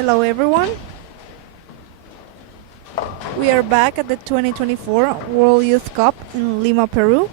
Hello everyone. We are back at the 2024 World Youth Cup in Lima, Peru.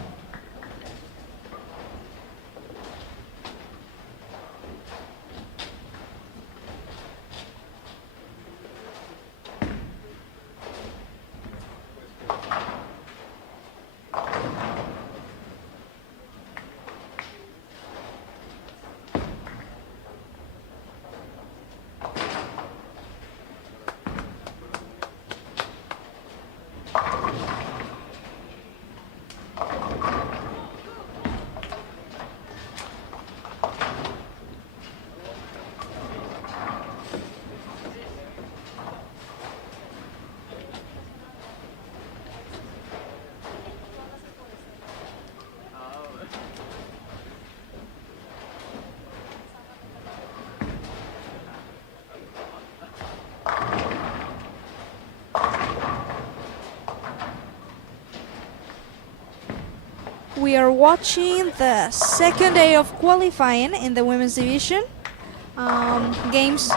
We are watching the second day of qualifying in the women's division. Games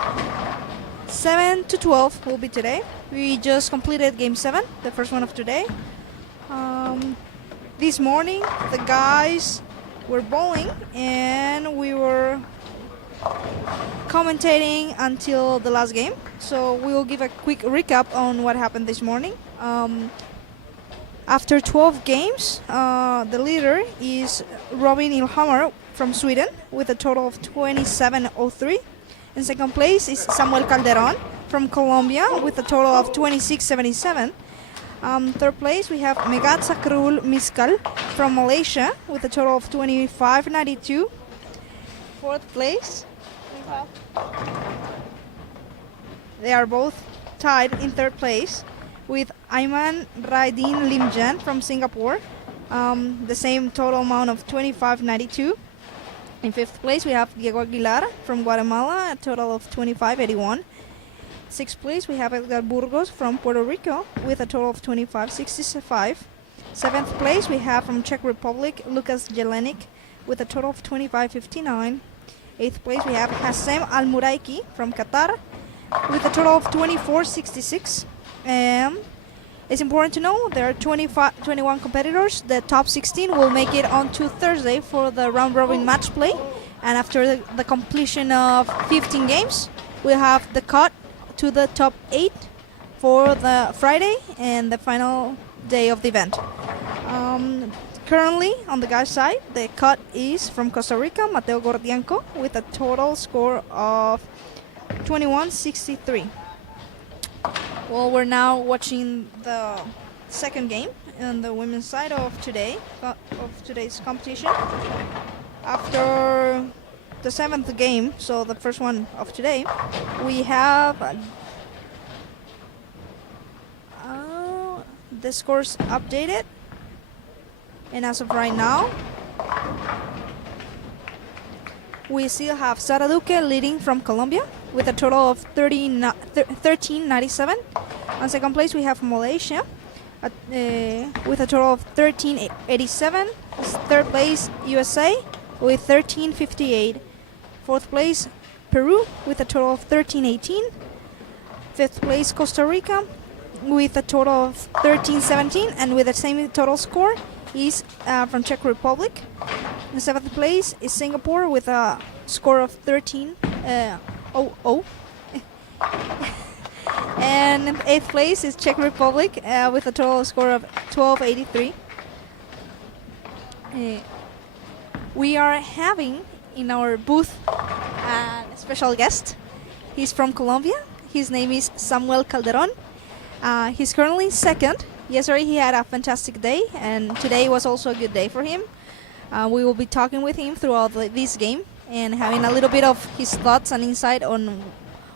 7 to 12 will be today. We just completed game 7, the first one of today. This morning the guys were bowling and we were commentating until the last game. So we will give a quick recap on what happened this morning. After 12 games, the leader is Robin Ilhamar from Sweden with a total of 27.03. In second place is Samuel Calderon from Colombia with a total of 26.77. Third place we have Megat Sakrul Miskal from Malaysia with a total of 25.92. Fourth place, they are both tied in third place with Ayman Raidin Limjan from Singapore, the same total amount of 25.92. In fifth place we have Diego Aguilar from Guatemala, a total of 25.81. Sixth place we have Edgar Burgos from Puerto Rico with a total of 25.65. Seventh place we have from Czech Republic Lukas Jelenik with a total of 25.59. Eighth place we have Hassem Al Muraiki from Qatar with a total of 24.66. It's important to know there are 21 competitors. The top 16 will make it on to Thursday for the round-robin match play, and after the completion of 15 games, we'll have the cut to the top 8 for the Friday and the final day of the event. Currently, on the guys' side, the cut is from Costa Rica, Mateo Gordianco, with a total score of 21.63. Well, we're now watching the second game on the women's side of today's competition. After the seventh game, so the first one of today, we have the scores updated, and as of right now, we still have Sara Duque leading from Colombia with a total of 13.97. On second place we have Malaysia with a total of 13.87. Third place USA with 13.58. Fourth place Peru with a total of 13.18. Fifth place Costa Rica with a total of 13.17, and with the same total score is from Czech Republic. In seventh place is Singapore with a score of 13.00. And in eighth place is Czech Republic with a total score of 12.83. We are having in our booth a special guest. He's from Colombia. His name is Samuel Calderon. He's currently second. Yesterday he had a fantastic day, and today was also a good day for him. We will be talking with him throughout this game and having a little bit of his thoughts and insight on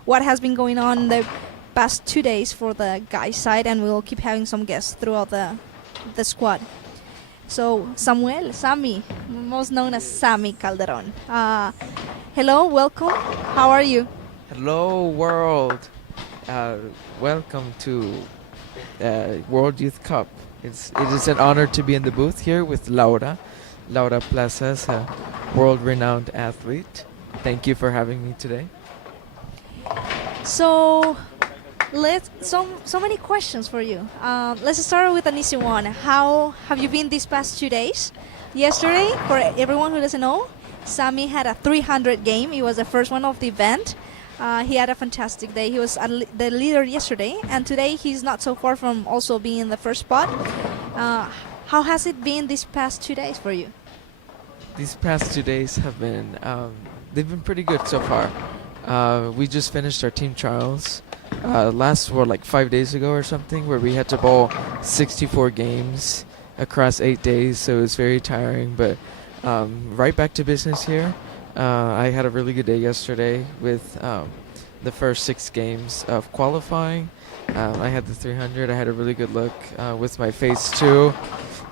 what has been going on the past 2 days for the guys' side, and we will keep having some guests throughout the squad. So Samuel, Sammy, most known as Sammy Calderon. Hello, welcome. How are you? Hello, world. Welcome to World Youth Cup. It is an honor to be in the booth here with Laura Plazas, a world-renowned athlete. Thank you for having me today. So so many questions for you. Let's start with an easy one. How have you been these past 2 days? Yesterday, for everyone who doesn't know, Sami had a 300 game. It was the first one of the event. He had a fantastic day. He was the leader yesterday, and today he's not so far from also being in the first spot. How has it been these past 2 days for you? These past 2 days have been they've been pretty good so far. We just finished our team trials last like 5 days ago or something, where we had to bowl 64 games across 8 days, so it was very tiring. But right back to business here. I had a really good day yesterday with the first 6 games of qualifying. I had the 300. I had a really good look with my phase 2.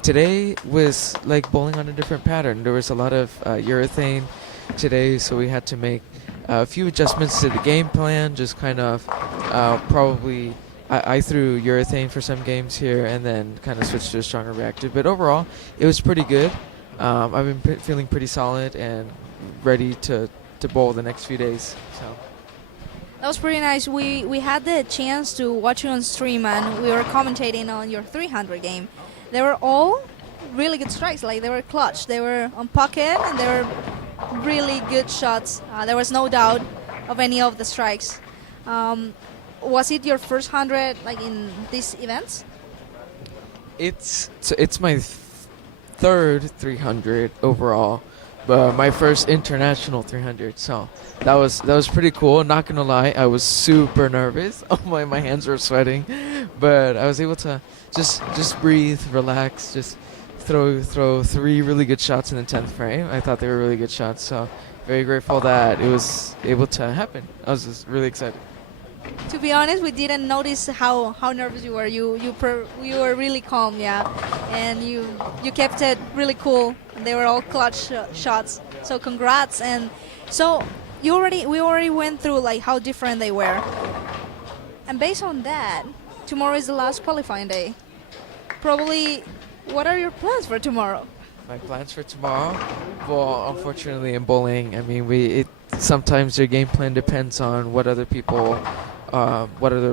Today was like bowling on a different pattern. There was a lot of urethane today, so we had to make a few adjustments to the game plan. Just kind of probably I threw urethane for some games here and then kind of switched to a stronger reactive. But overall, it was pretty good. I've been feeling pretty solid and ready to bowl the next few days. So That was pretty nice. We had the chance to watch you on stream, and we were commentating on your 300 game. They were all really good strikes. Like, they were clutch. They were on pocket, and they were really good shots. There was no doubt of any of the strikes. Was it your first 100 like in these events? it's my third 300 overall, but my first international 300. So that was pretty cool. Not gonna lie, I was super nervous. Oh my hands were sweating, but I was able to just breathe, relax, just throw 3 really good shots in the 10th frame. I thought they were really good shots. So very grateful that it was able to happen. I was just really excited. To be honest, we didn't notice how nervous you were. You were really calm, yeah, and you kept it really cool. They were all clutch shots. So congrats. And so we already went through like how different they were. And based on that, tomorrow is the last qualifying day. Probably, what are your plans for tomorrow? My plans for tomorrow? Well, unfortunately, in bowling, I mean, sometimes your game plan depends on what other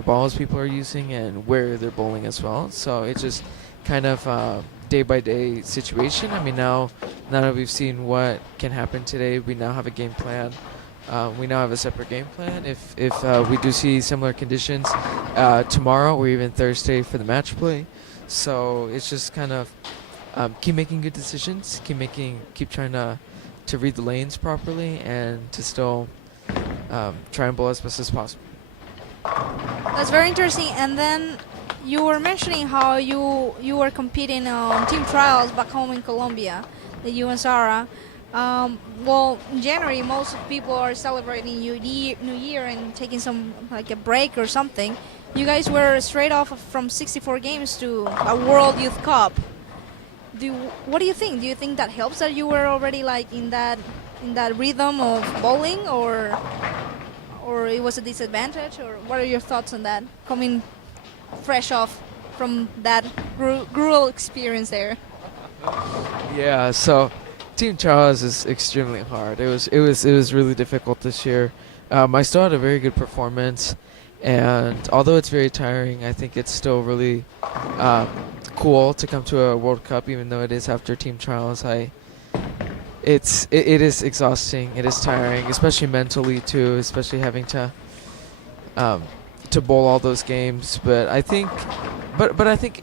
balls people are using and where they're bowling as well. So it's just kind of day by day situation. I mean, now that we've seen what can happen today, we now have a game plan. We now have a separate game plan. If we do see similar conditions tomorrow or even Thursday for the match play. So it's just kind of keep making good decisions, keep trying to read the lanes properly, and to still try and bowl as best as possible. That's very interesting. And then you were mentioning how you were competing on team trials back home in Colombia, the you and Sarah. Well, in January, most people are celebrating New Year and taking some like a break or something. You guys were straight off from 64 games to a World Youth Cup. What do you think? Do you think that helps that you were already like in that rhythm of bowling, or it was a disadvantage, or what are your thoughts on that? Coming fresh off from that gruel experience there. Yeah. So Team Charles is extremely hard. It was really difficult this year. I still had a very good performance, and although it's very tiring, I think it's still really cool to come to a World Cup, even though it is after team trials. It is exhausting. It is tiring, especially mentally too, especially having to bowl all those games. But I think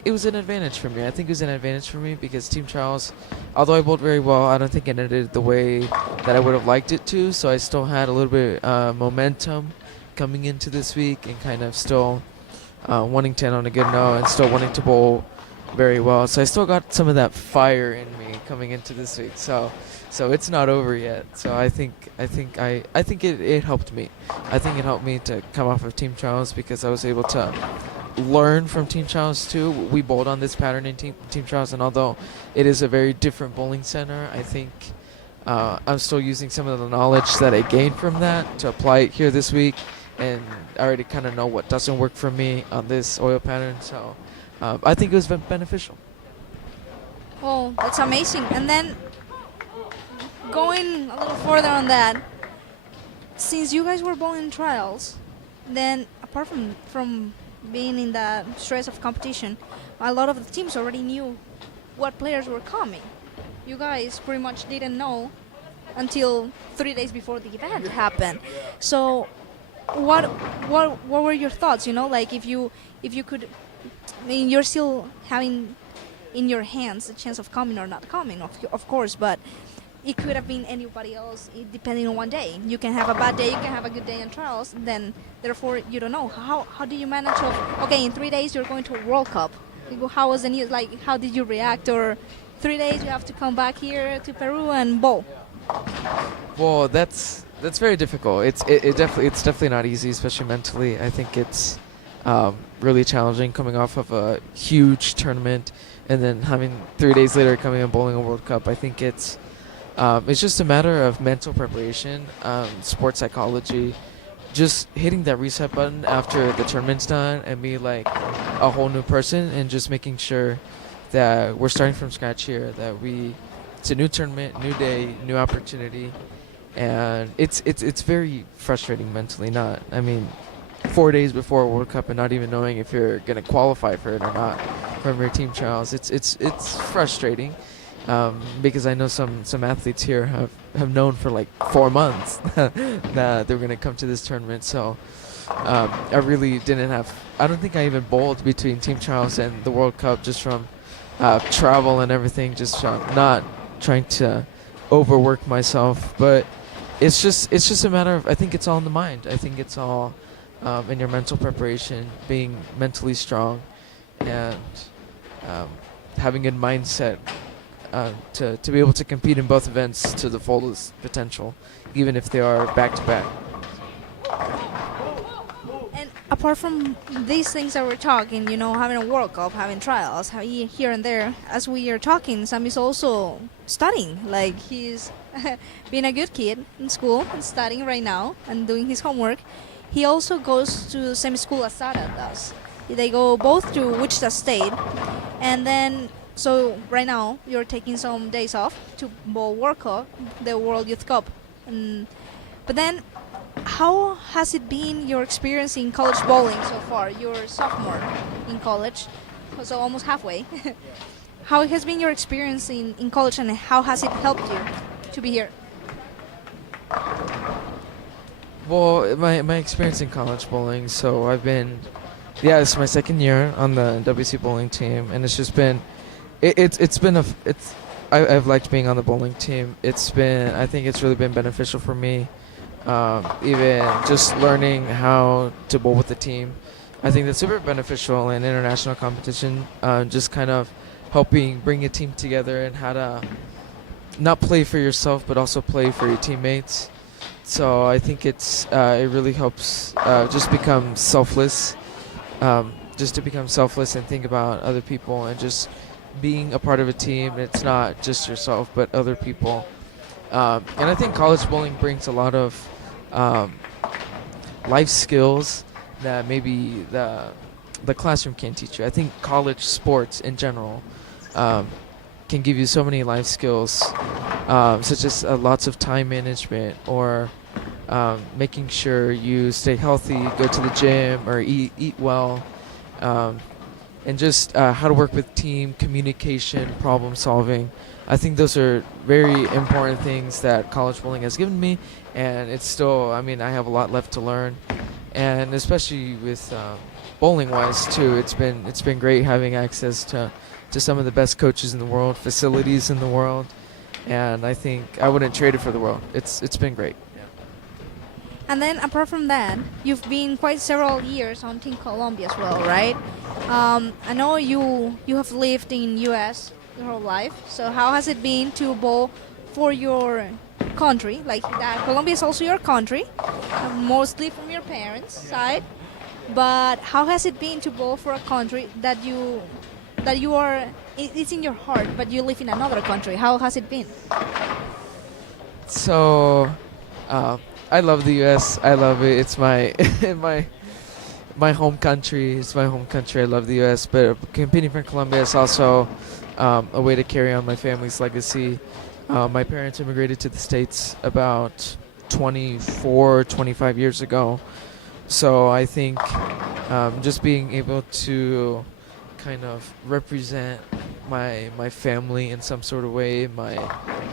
it was an advantage for me. I think it was an advantage for me because team trials, although I bowled very well, I don't think it ended the way that I would have liked it to. So I still had a little bit momentum coming into this week, and kind of still wanting to end on a good note and still wanting to bowl very well. So I still got some of that fire in me coming into this week. So it's not over yet. So I think it helped me. I think it helped me to come off of team trials because I was able to learn from team trials too. We bowled on this pattern in team trials, and although it is a very different bowling center, I think I'm still using some of the knowledge that I gained from that to apply it here this week, and I already kind of know what doesn't work for me on this oil pattern. So I think it was beneficial. Oh, that's amazing. And then going a little further on that, since you guys were bowling trials, then apart from being in the stress of competition, a lot of the teams already knew what players were coming. You guys pretty much didn't know until 3 days before the event happened. So, what what were your thoughts? You know, like if you could, I mean, you're still having in your hands the chance of coming or not coming, of course, but it could have been anybody else depending on one day. You can have a bad day, you can have a good day in trials, then therefore you don't know. How do you manage okay, in 3 days you're going to a World Cup. How was the news, like how did you react? Or 3 days you have to come back here to Peru and bowl? Well, that's very difficult. It's definitely not easy, especially mentally. I think it's really challenging coming off of a huge tournament and then having 3 days later coming and bowling a World Cup. I think it's just a matter of mental preparation, sports psychology, just hitting that reset button after the tournament's done and be like a whole new person, and just making sure that we're starting from scratch here, that it's a new tournament, new day, new opportunity, and it's very frustrating mentally. 4 days before a World Cup and not even knowing if you're gonna qualify for it or not from your team trials. It's frustrating. Because I know some athletes here have known for like 4 months that they're going to come to this tournament. So I really didn't have, I don't think I even bowled between team trials and the World Cup, just from travel and everything, just not trying to overwork myself. But it's just a matter of, I think it's all in the mind. I think it's all in your mental preparation, being mentally strong, and having a mindset to be able to compete in both events to the fullest potential, even if they are back-to-back. And apart from these things that we're talking, you know, having a World Cup, having trials, here and there, as we are talking, Sam is also studying. Like, he's being a good kid in school and studying right now and doing his homework. He also goes to the same school as Sara does. They go both to Wichita State, and then so right now you're taking some days off to bowl World Cup, the World Youth Cup. But then, how has it been your experience in college bowling so far? You're a sophomore in college, so almost halfway. How has been your experience in college, and how has it helped you to be here? Well, my experience in college bowling, so it's my second year on the WC bowling team, and it's just been, I've liked being on the bowling team. I think it's really been beneficial for me, even just learning how to bowl with the team. I think that's super beneficial in international competition, just kind of helping bring a team together and how to not play for yourself, but also play for your teammates. So I think it really helps just become selfless, and think about other people, and just being a part of a team. It's not just yourself, but other people. And I think college bowling brings a lot of life skills that maybe the classroom can't teach you. I think college sports in general can give you so many life skills, such as lots of time management, or making sure you stay healthy, go to the gym, or eat well, and just how to work with team, communication, problem solving. I think those are very important things that college bowling has given me, and it's still, I have a lot left to learn, and especially with bowling wise too, it's been great having access to some of the best coaches in the world, facilities in the world, and I think I wouldn't trade it for the world. It's been great. Yeah. And then apart from that, you've been quite several years on Team Colombia as well, right? I know you have lived in U.S. your whole life. So how has it been to bowl for your country? Like Colombia is also your country, mostly from your parents' side. But how has it been to bowl for a country that you are? It's in your heart, but you live in another country. How has it been? So, I love the U.S. I love it. It's my my home country. It's my home country. I love the U.S. But competing for Colombia is also a way to carry on my family's legacy. My parents immigrated to the States about 25 years ago. So I think just being able to kind of represent my family in some sort of way, my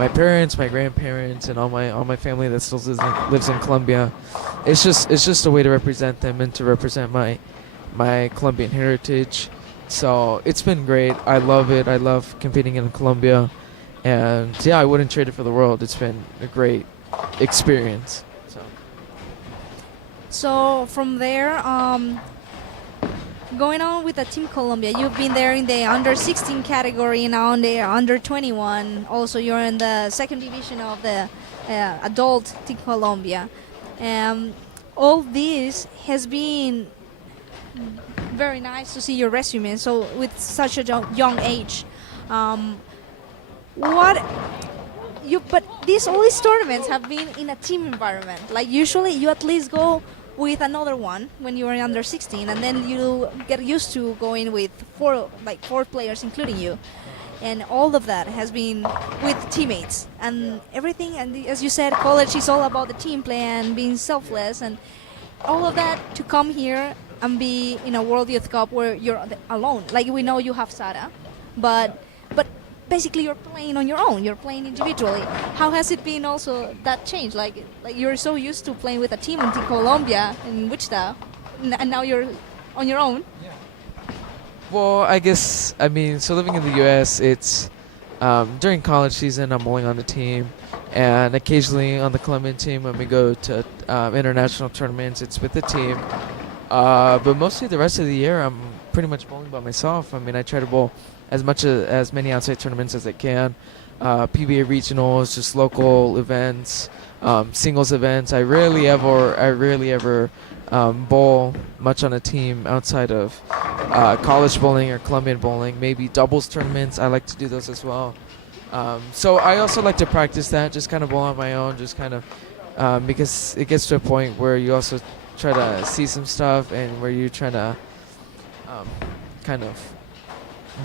parents, my grandparents, and all my family that still lives in Colombia. It's just a way to represent them and to represent my Colombian heritage. So it's been great. I love it. I love competing in Colombia, and yeah, I wouldn't trade it for the world. It's been a great experience. So. So from there, going on with the Team Colombia, you've been there in the under 16 category, now in the under 21. Also, you're in the second division of the adult Team Colombia. All this has been very nice to see your resume. So with such a young age, but all these tournaments have been in a team environment. Like usually, you at least go with another one when you are under 16, and then you get used to going with four players, including you. And all of that has been with teammates and everything. And as you said, college is all about the team play and being selfless, and all of that to come here and be in a World Youth Cup where you're alone. Like we know you have Sara, but basically you're playing on your own. You're playing individually. How has it been also that change? Like you're so used to playing with a team in Colombia in Wichita, and now you're on your own. Well, I guess, I mean, so living in the U.S., it's during college season, I'm only on the team, and occasionally on the Colombian team when we go to international tournaments, it's with the team. But mostly the rest of the year, I'm pretty much bowling by myself. I mean, I try to bowl as many outside tournaments as I can. PBA regionals, just local events, singles events. I rarely ever bowl much on a team outside of college bowling or Colombian bowling. Maybe doubles tournaments. I like to do those as well. So I also like to practice that, just kind of bowl on my own, just kind of because it gets to a point where you also try to see some stuff and where you're trying to kind of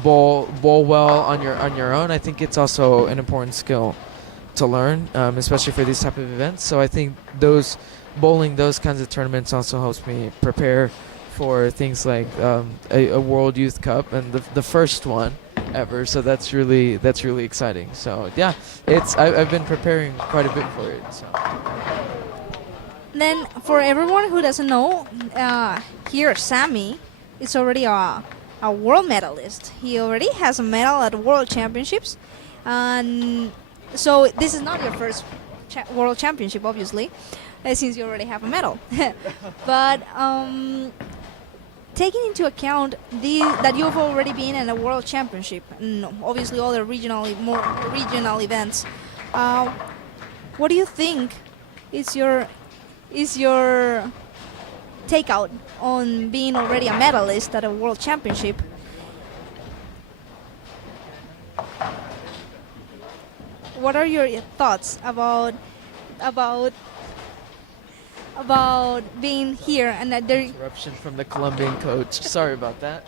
bowl well on your own. I think it's also an important skill to learn, especially for these type of events. So I think bowling those kinds of tournaments also helps me prepare for things like a World Youth Cup and the first one ever. So that's really exciting. So yeah, I've been preparing quite a bit for it. So. Then for everyone who doesn't know, here Sammy is already a world medalist. He already has a medal at World Championships, and so this is not your first World Championship, obviously, since you already have a medal. But taking into account that you've already been in a World Championship, and obviously other more regional events, what do you think is your takeout on being already a medalist at a World Championship? What are your thoughts about being here and that there? Interruption from the Colombian coach. Sorry about that.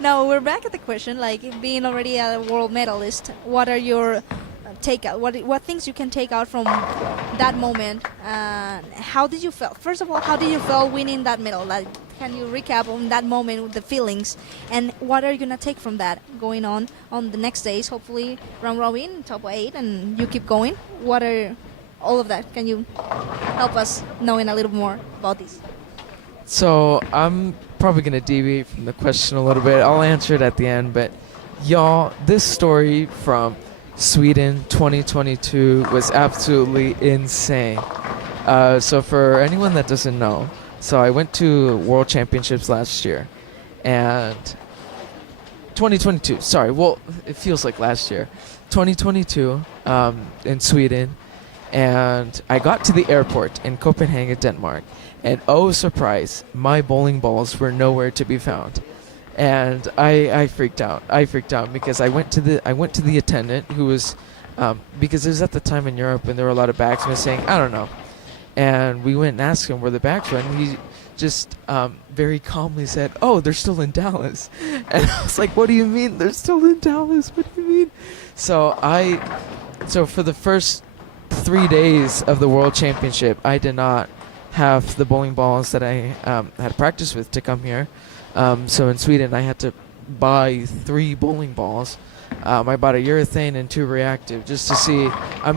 No, we're back at the question. Like being already a world medalist, what are your takeout? What things you can take out from that moment? How did you feel? First of all, how did you feel winning that medal? Like, can you recap on that moment with the feelings? And what are you gonna take from that going on the next days? Hopefully, round robin, top 8, and you keep going. What are all of that? Can you help us knowing a little more about this? So I'm probably gonna deviate from the question a little bit. I'll answer it at the end, but y'all, this story from Sweden 2022 was absolutely insane. So for anyone that doesn't know, so I went to World Championships last year, and 2022, sorry, well, it feels like last year, 2022 in Sweden, and I got to the airport in Copenhagen, Denmark, and oh surprise, my bowling balls were nowhere to be found. And I freaked out. Because I went to the attendant who was because it was at the time in Europe and there were a lot of bags missing. I don't know. And we went and asked him where the bags went. And he just very calmly said, "Oh, they're still in Dallas." And I was like, "What do you mean they're still in Dallas? What do you mean?" So for the first 3 days of the World Championship, I did not have the bowling balls that I had practiced with to come here. So in Sweden, I had to buy 3 bowling balls. I bought a urethane and 2 reactive just to see,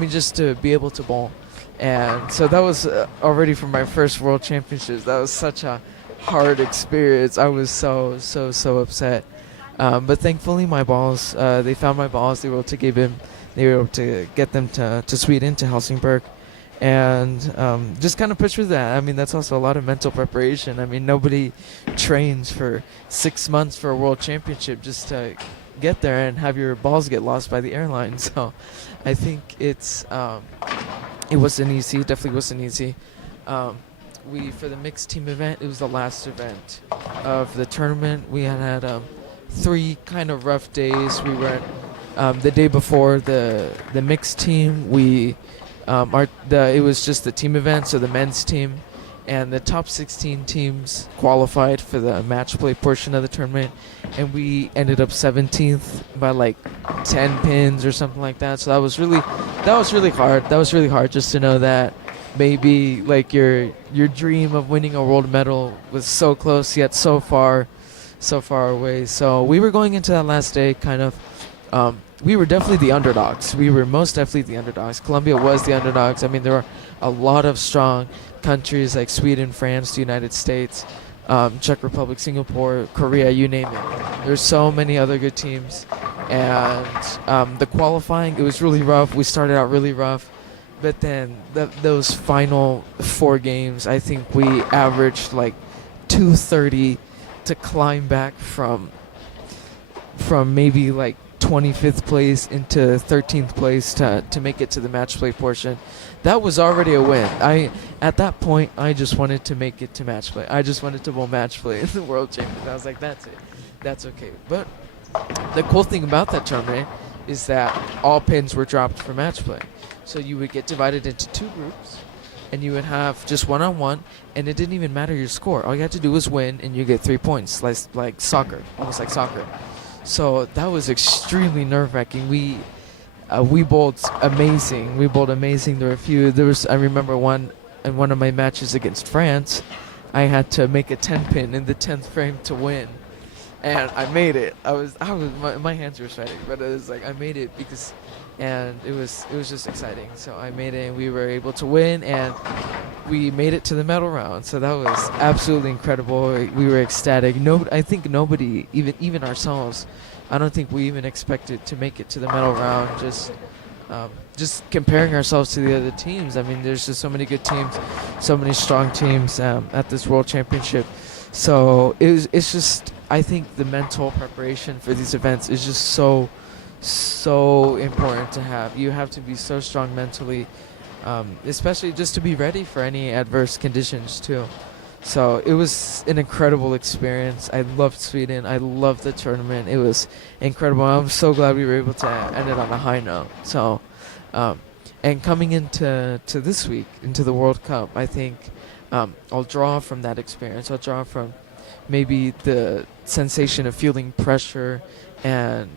just to be able to bowl. And so that was already from my first World Championships. That was such a hard experience. I was so upset. But thankfully, my balls, they found my balls. They were able to get them to Sweden, to Helsingborg. And just kind of picture that. That's also a lot of mental preparation. Nobody trains for 6 months for a World Championship just to get there and have your balls get lost by the airline. So I think it wasn't easy. It definitely wasn't easy. For the mixed team event, it was the last event of the tournament. We had 3 kind of rough days. We were the day before the mixed team. It was just the team event, so the men's team and the top 16 teams qualified for the match play portion of the tournament, and we ended up 17th by like 10 pins or something like that. So that was really hard. That was really hard, just to know that maybe like your dream of winning a world medal was so close yet so far away. So we were going into that last day kind of we were definitely the underdogs. We were most definitely the underdogs. Colombia was the underdogs. There were a lot of strong countries like Sweden, France, the United States, Czech Republic, Singapore, Korea, you name it. There's so many other good teams. And the qualifying, it was really rough. We started out really rough. But then those final 4 games, I think we averaged like 230 to climb back from maybe like 25th place into 13th place to make it to the match play portion. That was already a win. At that point, I just wanted to make it to match play. I just wanted to bowl match play in the World Championship. I was like, that's it. That's okay. But the cool thing about that tournament is that all pins were dropped for match play. So you would get divided into 2 groups, and you would have just one-on-one, and it didn't even matter your score. All you had to do was win, and you get 3 points, like soccer, almost like soccer. So that was extremely nerve-wracking. We bowled amazing. I remember in one of my matches against France, I had to make a 10 pin in the 10th frame to win, and I made it. My hands were sweating, but it was like I made it and it was just exciting. So I made it, and we were able to win, and we made it to the medal round. So that was absolutely incredible. We were ecstatic. I think nobody, even ourselves, I don't think we even expected to make it to the medal round. Just comparing ourselves to the other teams. There's just so many good teams, so many strong teams at this World Championship. So it's just, I think the mental preparation for these events is just so important to have. You have to be so strong mentally, especially just to be ready for any adverse conditions too. So it was an incredible experience. I loved Sweden. I loved the tournament. It was incredible. I'm so glad we were able to end it on a high note. So, and coming into this week, into the World Cup, I think I'll draw from that experience. I'll draw from maybe the sensation of feeling pressure and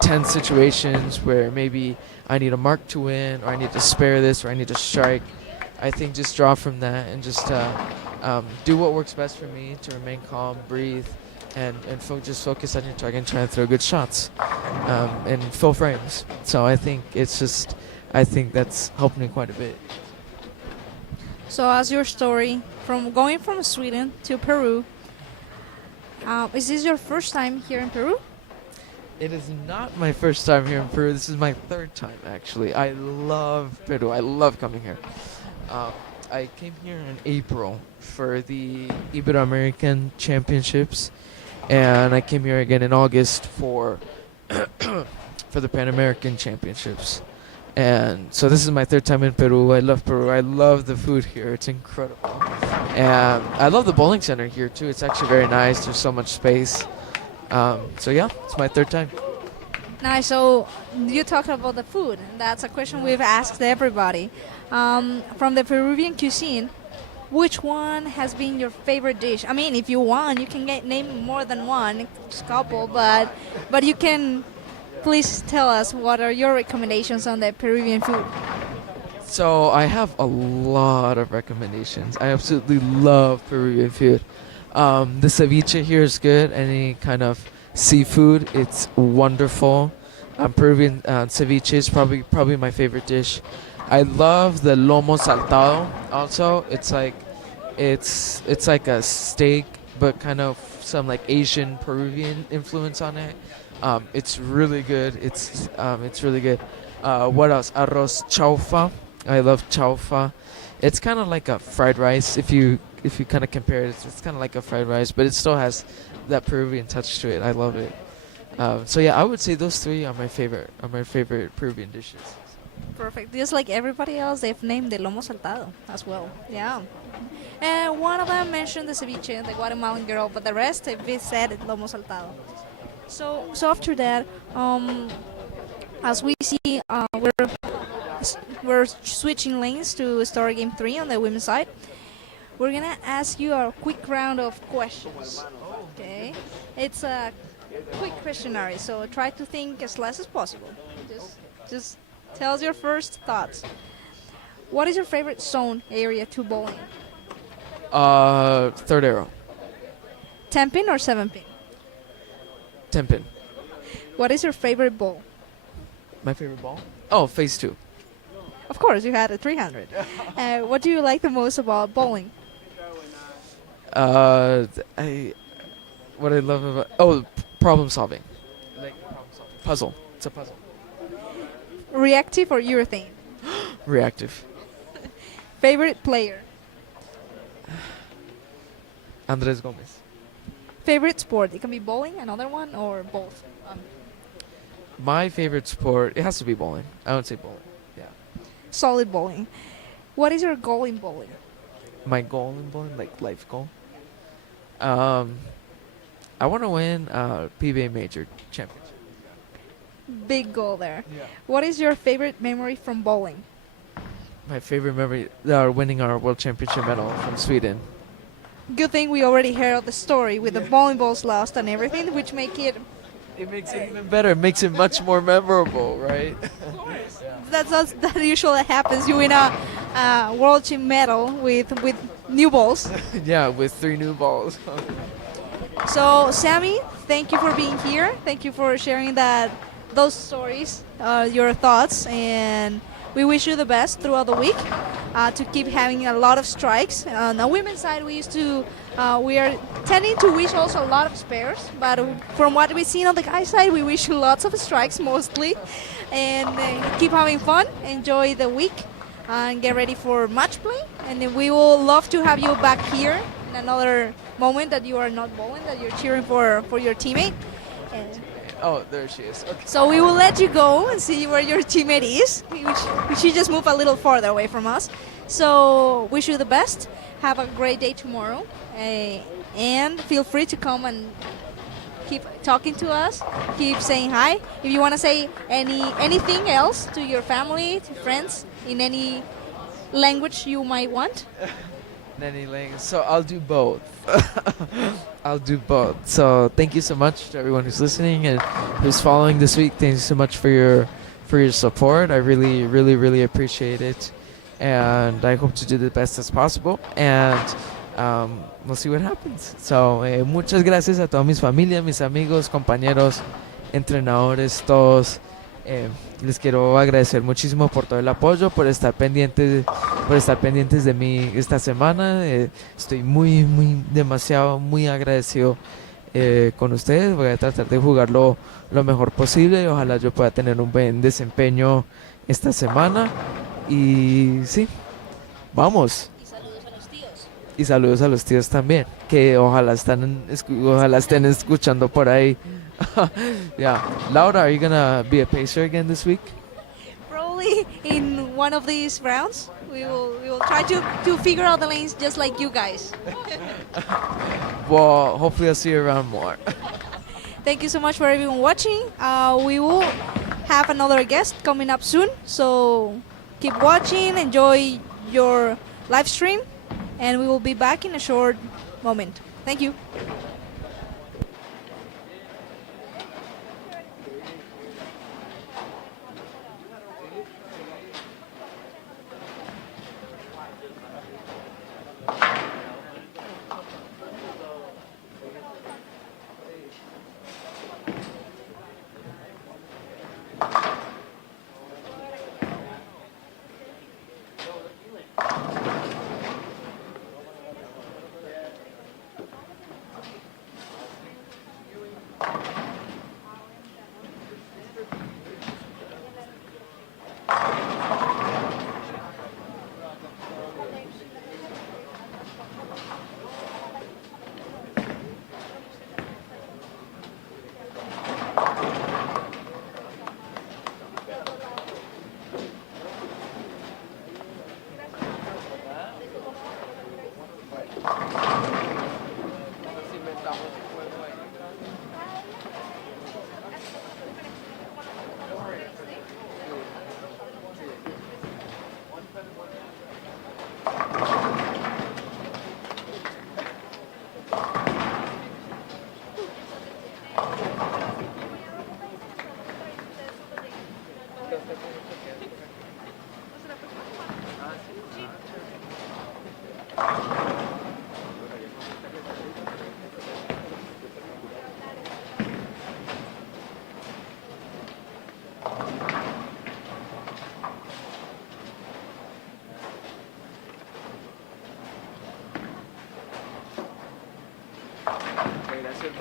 tense situations where maybe I need a mark to win, or I need to spare this, or I need to strike. I think just draw from that and just do what works best for me to remain calm, breathe, and just focus on your target and try to throw good shots and fill frames. So I think that's helped me quite a bit. So as your story, from going from Sweden to Peru, is this your first time here in Peru? It is not my first time here in Peru. This is my 3rd time, actually. I love Peru. I love coming here. I came here in April for the Ibero-American Championships, and I came here again in August for the Pan American Championships. And so this is my 3rd time in Peru. I love Peru. I love the food here. It's incredible. And I love the bowling center here too. It's actually very nice. There's so much space. So yeah, it's my 3rd time. Nice. So you talked about the food. That's a question we've asked everybody. From the Peruvian cuisine, which one has been your favorite dish? If you want, you can name more than one, just a couple, but you can please tell us what are your recommendations on the Peruvian food. So I have a lot of recommendations. I absolutely love Peruvian food. The ceviche here is good. Any kind of seafood, it's wonderful. Peruvian ceviche is probably my favorite dish. I love the lomo saltado. Also, it's like a steak, but kind of some like Asian Peruvian influence on it. It's really good. It's really good. What else? Arroz chaufa. I love chaufa. It's kind of like a fried rice. If you kind of compare it, it's kind of like a fried rice, but it still has that Peruvian touch to it. I love it. So yeah, I would say those three are my favorite. Are my favorite Peruvian dishes. Perfect. Just like everybody else, they've named the lomo saltado as well. Yeah. And one of them mentioned the ceviche, the Guatemalan girl, but the rest they said lomo saltado. So after that, as we see, we're switching lanes to start game 3 on the women's side. We're gonna ask you a quick round of questions. Okay, it's a quick questionnaire, so try to think as less as possible. Just tell us your first thoughts. What is your favorite zone area to bowl in? Third arrow. 10 pin or 7 pin? 10 pin. What is your favorite bowl? My favorite ball? Oh, phase 2. Of course, you had a 300. What do you like the most about bowling? I what I love about problem solving. Like problem solving. Puzzle. It's a puzzle. Reactive or urethane? Reactive. Favorite player? Andres Gomez. Favorite sport? It can be bowling, another one, or both. My favorite sport, it has to be bowling. I would say bowling. Yeah. Solid bowling. What is your goal in bowling? My goal in bowling, like life goal. I want to win PBA Major Championship. Big goal there. Yeah. What is your favorite memory from bowling? My favorite memory, winning our world championship medal from Sweden. Good thing we already heard the story with the bowling balls lost and everything, which make it. It makes it even better. It makes it much more memorable, right? That usually happens. You win a world team medal with new balls. Yeah, with 3 new balls. So Sammy, thank you for being here. Thank you for sharing those stories, your thoughts, and we wish you the best throughout the week. To keep having a lot of strikes. On the women's side, we are tending to wish also a lot of spares, but from what we've seen on the guys' side, we wish you lots of strikes mostly, and keep having fun. Enjoy the week, and get ready for match play. And then we will love to have you back here in another moment that you are not bowling, that you're cheering for your teammate. And Oh, there she is. Okay. so we will let you go and see where your teammate is, which she just moved a little farther away from us. So wish you the best. Have a great day tomorrow, and feel free to come and keep talking to us. Keep saying hi. If you want to say anything else to your family, to friends, in any language you might want. Nanny Lang. So I'll do both. I'll do both. So thank you so much to everyone who's listening and who's following this week. Thank you so much for your support. I really, really, really appreciate it. And I hope to do the best as possible. And we'll see what happens. So muchas gracias a toda mis familia, mis amigos, compañeros, entrenadores, todos. Les quiero agradecer muchísimo por todo el apoyo, por estar pendientes de mí esta semana. Estoy demasiado, muy agradecido con ustedes. Voy a tratar de jugar lo mejor posible y ojalá yo pueda tener un buen desempeño esta semana. Y sí, vamos. Y saludos a los tíos. Y saludos a los tíos también, que ojalá estén escuchando por ahí. Yeah. Laura, are you gonna be a pacer again this week? Probably in one of these rounds. We will try to figure out the lanes just like you guys. Well, hopefully I'll see you around more. Thank you so much for everyone watching. We will have another guest coming up soon, so keep watching, enjoy your live stream, and we will be back in a short moment. Thank you.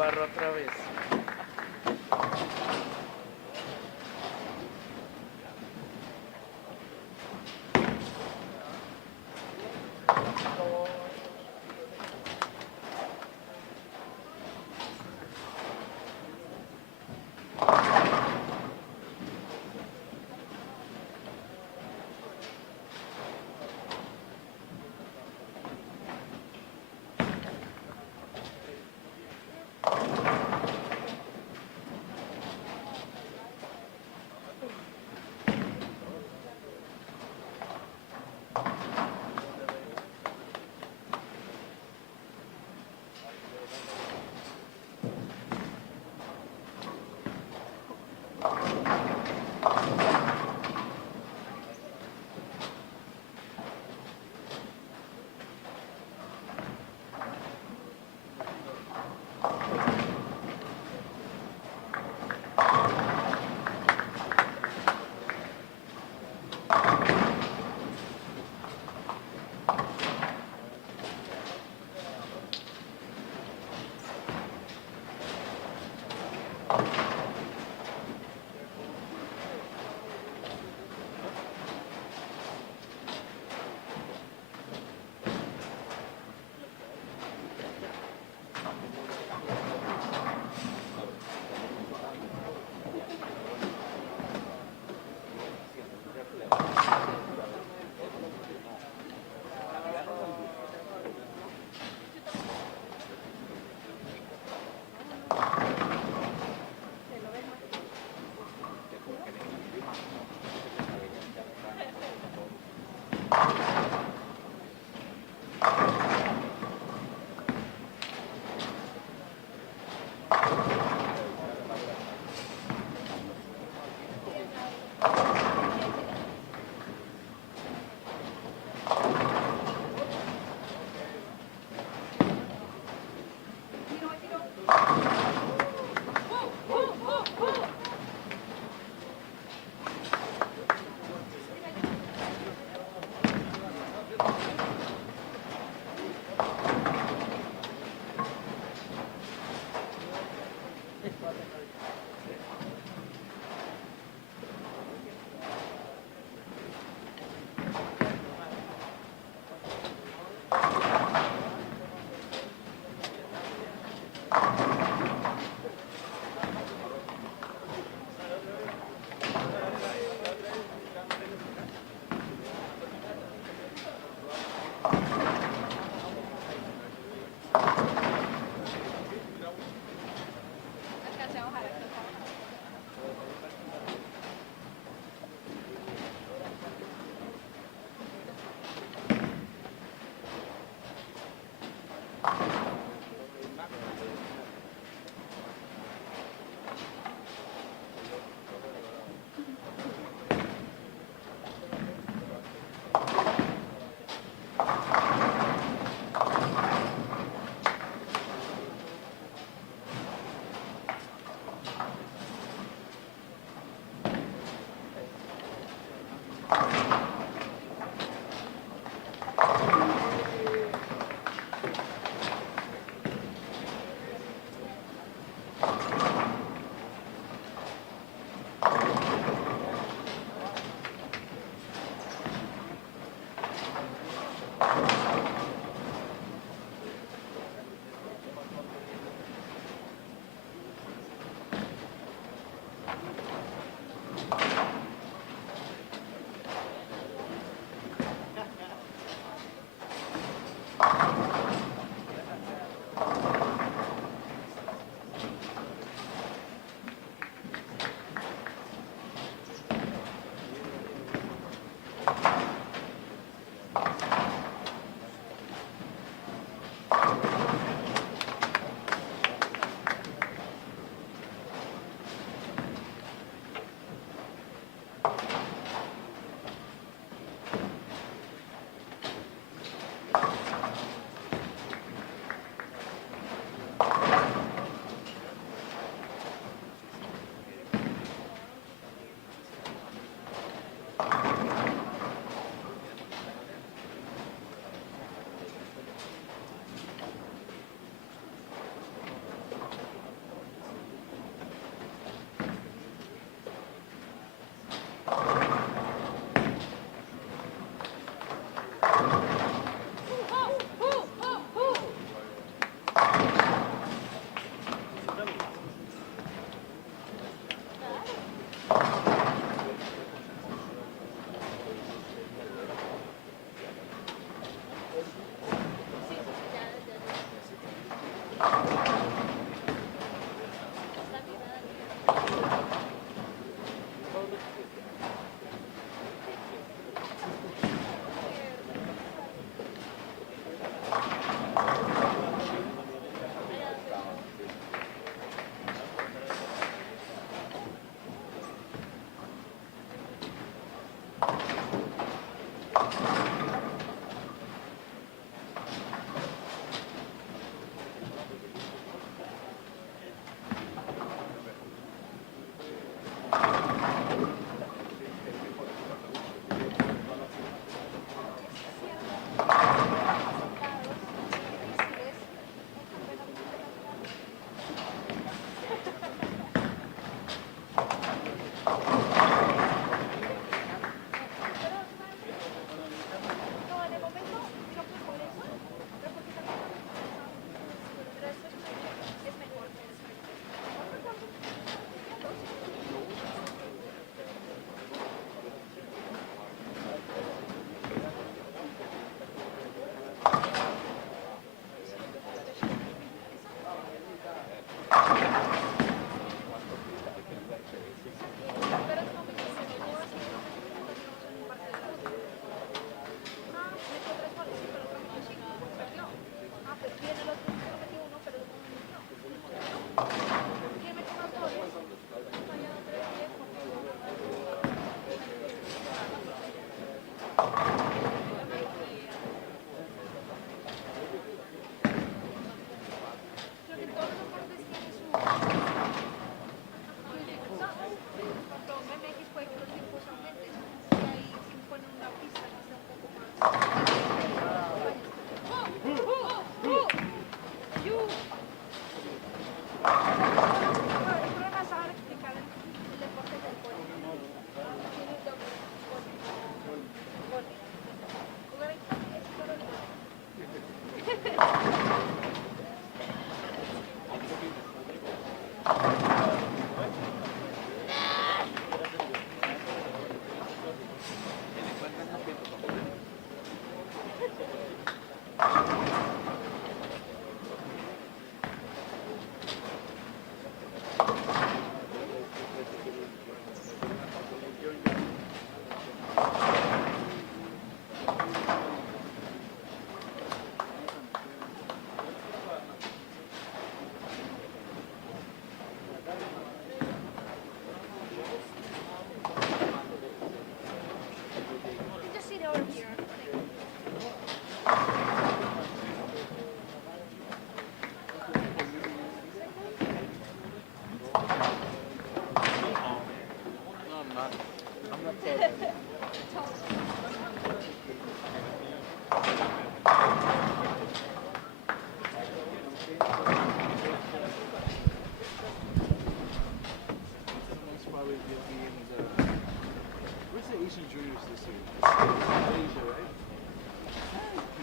barro otra vez.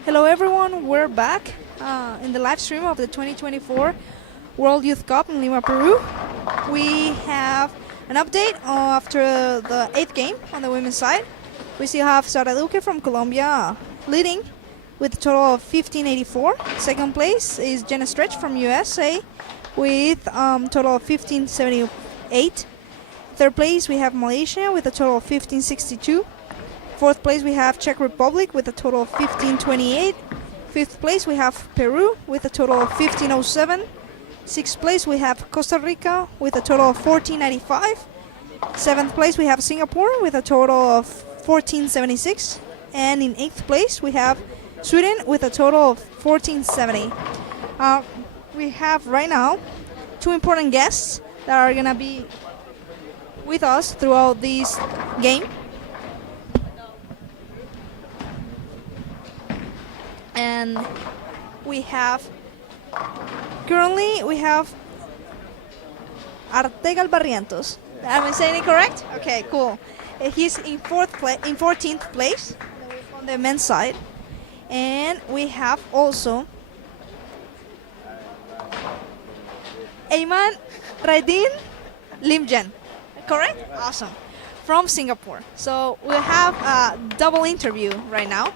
Hello everyone, we're back in the live stream of the 2024 World Youth Cup in Lima, Peru. We have an update after the 8th game on the women's side. We still have Sara Duque from Colombia leading with a total of 1584. Second place is Jenna Stretch from USA with total of 1578. Third place we have Malaysia with a total of 1562. Fourth place we have Czech Republic with a total of 1528. Fifth place we have Peru with a total of 1507. Sixth place we have Costa Rica with a total of 1495. Seventh place we have Singapore with a total of 1476. And in eighth place we have Sweden with a total of 1470. We have right now two important guests that are gonna be with us throughout this game. And we have currently Artegal Barrientos. Am I saying it correct? Okay, cool. He's in 14th place on the men's side. And we have also Ayman Raidin Limjan. Correct? Awesome. From Singapore. So we have a double interview right now.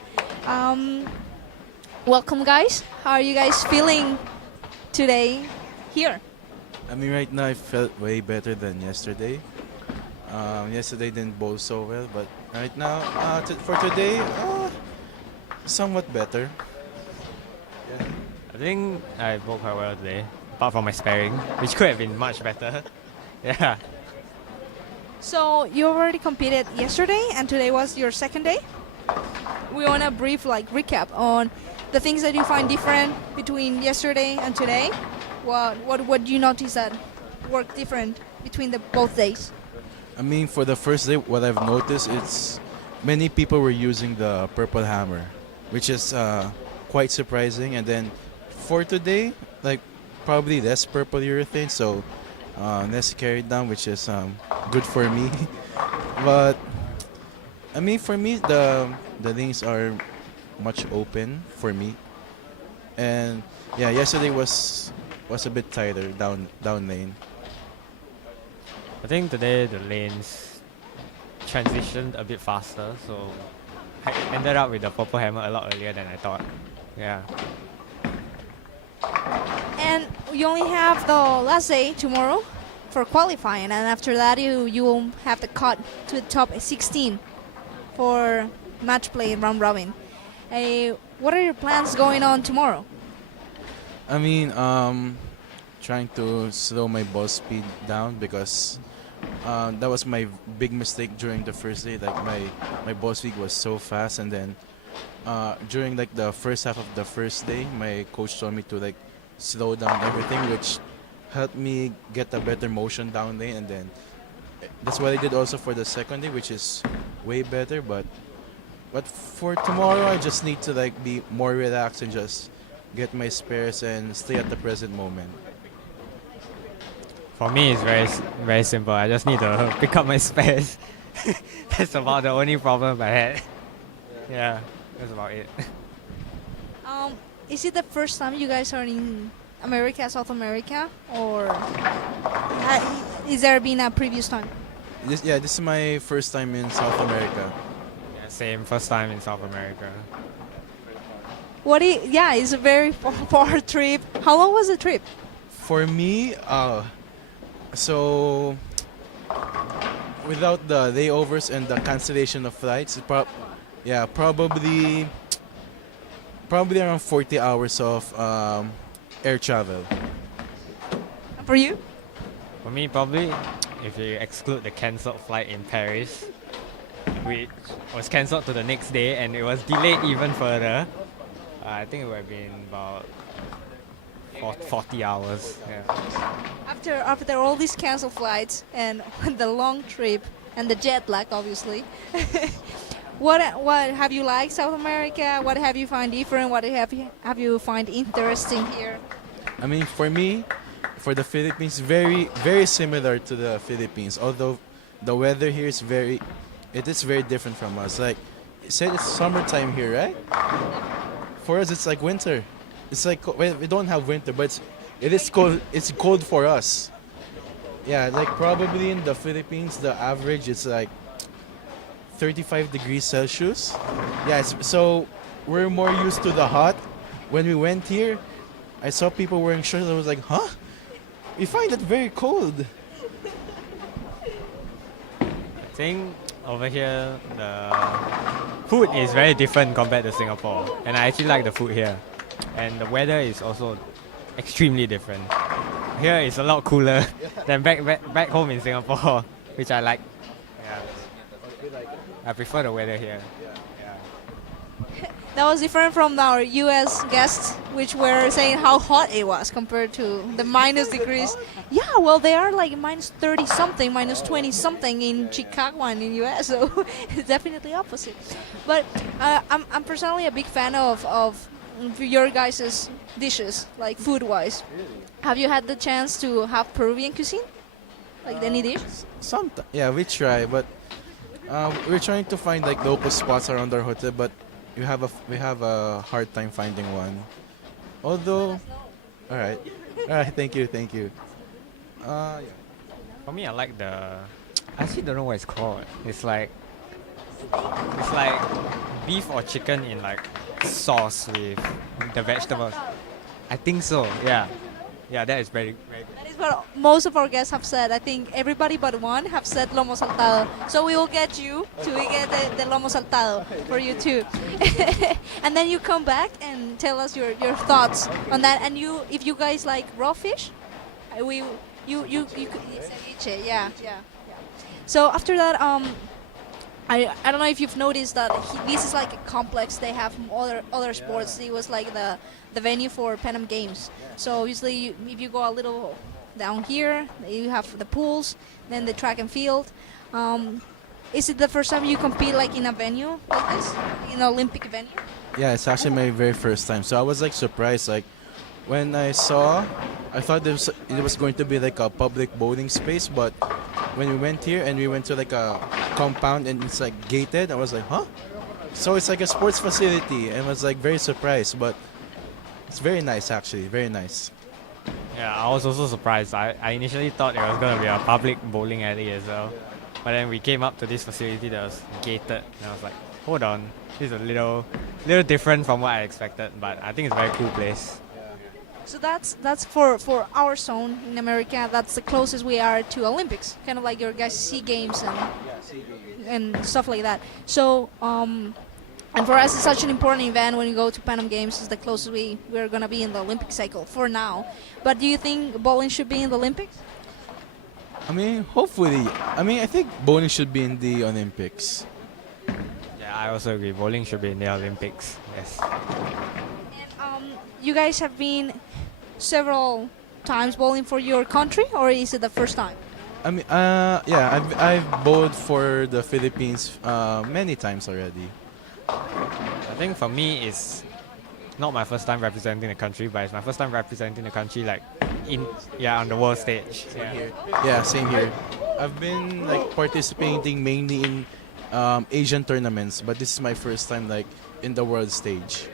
Welcome, guys. How are you guys feeling today here? I mean, right now I felt way better than yesterday. Yesterday didn't bowl so well, but right now, for today, somewhat better. Yeah. I think I bowled quite well today, apart from my sparing, which could have been much better. Yeah. So you already competed yesterday, and today was your second day. We want a brief recap on the things that you find different between yesterday and today. What do you notice that worked different between the both days? I mean, for the first day, what I've noticed is many people were using the purple hammer, which is quite surprising. And then for today, probably less purple urethane, so less carried down, which is good for me. But I mean, for me, the lanes are much open for me, and yeah, yesterday was a bit tighter down lane. I think today the lanes transitioned a bit faster, so I ended up with the purple hammer a lot earlier than I thought. Yeah. And you only have the last day tomorrow for qualifying, and after that you will have the cut to the top 16 for match play round robin. What are your plans going on tomorrow? I mean, trying to slow my ball speed down because that was my big mistake during the first day. My ball speed was so fast, and then during the first half of the first day, my coach told me to slow down everything, which helped me get a better motion down lane, and then that's what I did also for the second day, which is way better. But for tomorrow, I just need to be more relaxed and just get my spares and stay at the present moment. For me, it's very simple. I just need to pick up my spares. That's about the only problem I had. Yeah, that's about it. Is it the first time you guys are in America, South America, or is there been a previous time? This is my first time in South America. Yeah, same, first time in South America. It's a very far trip. How long was the trip? For me, so without the layovers and the cancellation of flights, probably around 40 hours of air travel. For you? For me, probably, if you exclude the cancelled flight in Paris, which was cancelled to the next day and it was delayed even further, I think it would have been about 40 hours. Yeah. After all these canceled flights and the long trip and the jet lag, obviously, what have you liked South America? What have you find different? What have you find interesting here? I mean, for me, for the Philippines, very very similar to the Philippines. Although the weather here is very different from us. You said it's summertime here, right? For us, it's like winter. It's we don't have winter, but it is cold. It's cold for us. Yeah, probably in the Philippines, the average is 35 degrees Celsius. Yeah, so we're more used to the hot. When we went here, I saw people wearing shorts. I was like, huh? We find it very cold. I think over here, the food is very different compared to Singapore. And I actually like the food here. And the weather is also extremely different. Here it's a lot cooler than back home in Singapore, which I like. Yeah. I prefer the weather here. Yeah. That was different from our U.S. guests, which were saying how hot it was compared to the minus degrees. Yeah, well, they are minus 30 something, minus 20 something in Chicago and in U.S. So it's definitely opposite. But I'm personally a big fan of your guys' dishes, food-wise. Have you had the chance to have Peruvian cuisine, any dish? Sometimes, yeah, we try, but we're trying to find local spots around our hotel, but we have a hard time finding one. Although, all right, thank you. Yeah. For me, I like the I actually don't know what it's called. It's like beef or chicken in like sauce with the vegetables. I think so. Yeah, yeah, that is very very good. That is what most of our guests have said. I think everybody but one have said lomo saltado. So we will get you to get the lomo saltado for you too. And then you come back and tell us your thoughts on that. And if you guys like raw fish, you could ceviche. Yeah. So after that, I don't know if you've noticed that this is like a complex. They have other sports. It was like the venue for Pan Am Games. So obviously, if you go a little down here, you have the pools, then the track and field. Is it the first time you compete like in a venue like this, in an Olympic venue? Yeah, it's actually my very first time. So I was like surprised. Like when I thought it was going to be like a public bowling space, but when we went here and we went to like a compound and it's like gated, I was like, huh? So it's like a sports facility, and I was like very surprised, but it's very nice actually, very nice. Yeah, I was also surprised. I initially thought it was gonna be a public bowling alley as well, but then we came up to this facility that was gated, and I was like, hold on, this is a little different from what I expected, but I think it's a very cool place. So that's for our zone in America. That's the closest we are to Olympics, kind of like your guys' SEA Games and stuff like that. So and for us, it's such an important event when you go to Pan Am Games. It's the closest we're gonna be in the Olympic cycle for now. But do you think bowling should be in the Olympics? I mean, hopefully. I mean, I think bowling should be in the Olympics. Yeah, I also agree. Bowling should be in the Olympics. Yes. And you guys have been several times bowling for your country, or is it the first time? I mean, yeah, I've bowled for the Philippines many times already. I think for me, it's not my first time representing the country, but it's my first time representing the country like on the world stage. Yeah. Yeah, same here. I've been like participating mainly in Asian tournaments, but this is my first time like in the world stage.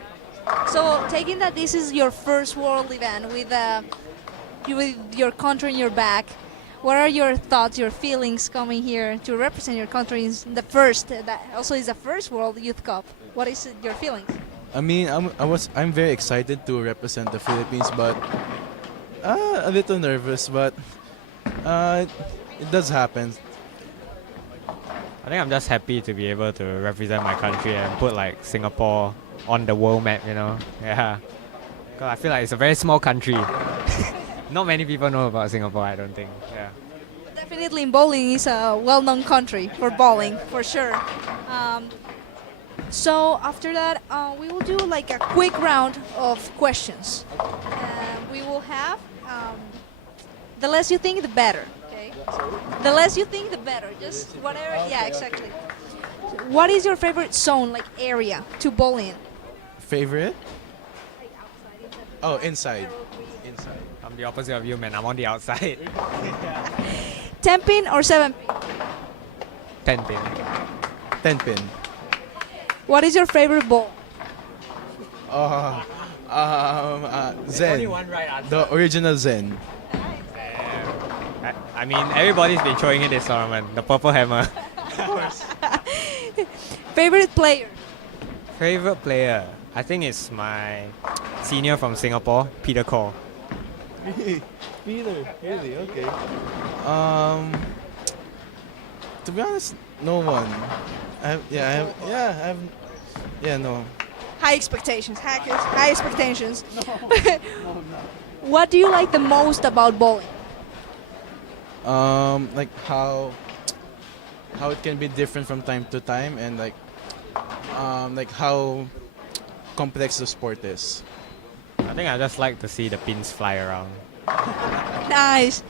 So, taking that this is your first world event with your country in your back, what are your thoughts, your feelings coming here to represent your country in the first, that also is the first World Youth Cup? What is your feelings? I mean, I'm very excited to represent the Philippines, but a little nervous, but it does happen. I think I'm just happy to be able to represent my country and put like Singapore on the world map, you know. Yeah. Cause I feel like it's a very small country. Not many people know about Singapore, I don't think. Yeah. Definitely in bowling is a well-known country for bowling, for sure. So after that, we will do like a quick round of questions. We will have the less you think, the better. Okay. The less you think, the better. Just whatever. Yeah, exactly. What is your favorite zone, like area, to bowl in? Favorite? Oh, inside. Inside. I'm the opposite of you, man. I'm on the outside. 10 pin or 7 pin? 10 pin. 10 pin. What is your favorite ball? Zen. Only one right answer. The original Zen. I mean, everybody's been throwing in this tournament. The purple hammer. Favorite player? Favorite player? I think it's my senior from Singapore, Peter Cole. Peter, really? Okay. To be honest, no one. No. High expectations. High expectations. What do you like the most about bowling? Like how it can be different from time to time, and like how complex the sport is. I think I just like to see the pins fly around. Nice.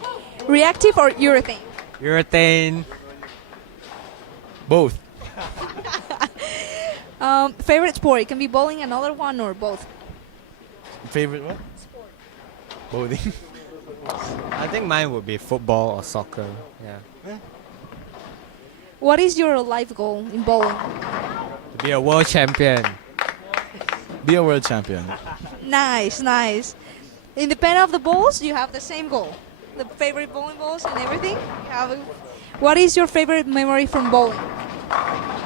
Reactive or urethane? Urethane. Both. Favorite sport? It can be bowling, another one, or both. Favorite what? Sport. Bowling. I think mine would be football or soccer. Yeah. What is your life goal in bowling? To be a world champion. Be a world champion. Nice, nice. Independent of the balls, you have the same goal. The favorite bowling balls and everything. You have What is your favorite memory from bowling?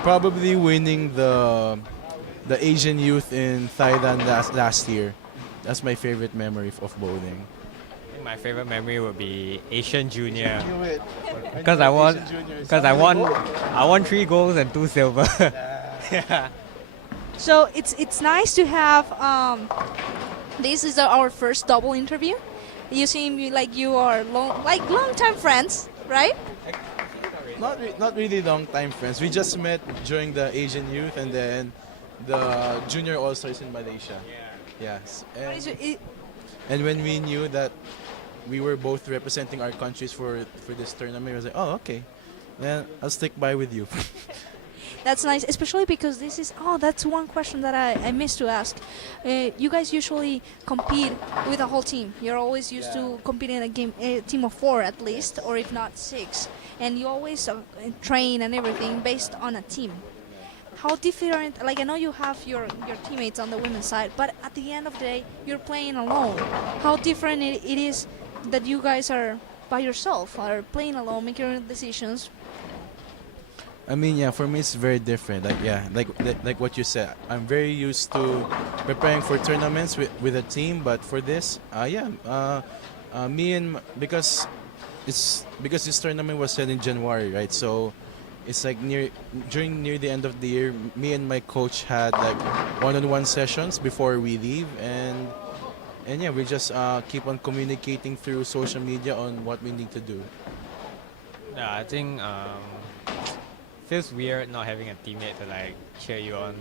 Probably winning the Asian youth in Thailand last year. That's my favorite memory of bowling. I think my favorite memory would be Asian Junior Knew it. because I won 3 golds and 2 silver. Yeah. So it's nice to have. This is our first double interview. You seem like you are long time friends, right? Not really long time friends. We just met during the Asian youth and then the junior all stars in Malaysia. Yes. What is it? And when we knew that we were both representing our countries for this tournament, I was like, oh, okay. Then I'll stick by with you. That's nice, especially because this is. Oh, that's one question that I missed to ask. You guys usually compete with a whole team. You're always used to competing in a team of 4 at least, or if not 6. And you always train and everything based on a team. How different? Like I know you have your teammates on the women's side, but at the end of the day, you're playing alone. How different it is that you guys are by yourself, are playing alone, making your own decisions. I mean, yeah, for me it's very different. Like what you said, I'm very used to preparing for tournaments with a team, but for this, because this tournament was held in January, right? So it's like near the end of the year, me and my coach had like one-on-one sessions before we leave, and yeah, we just keep on communicating through social media on what we need to do. Yeah, I think feels weird not having a teammate to like cheer you on,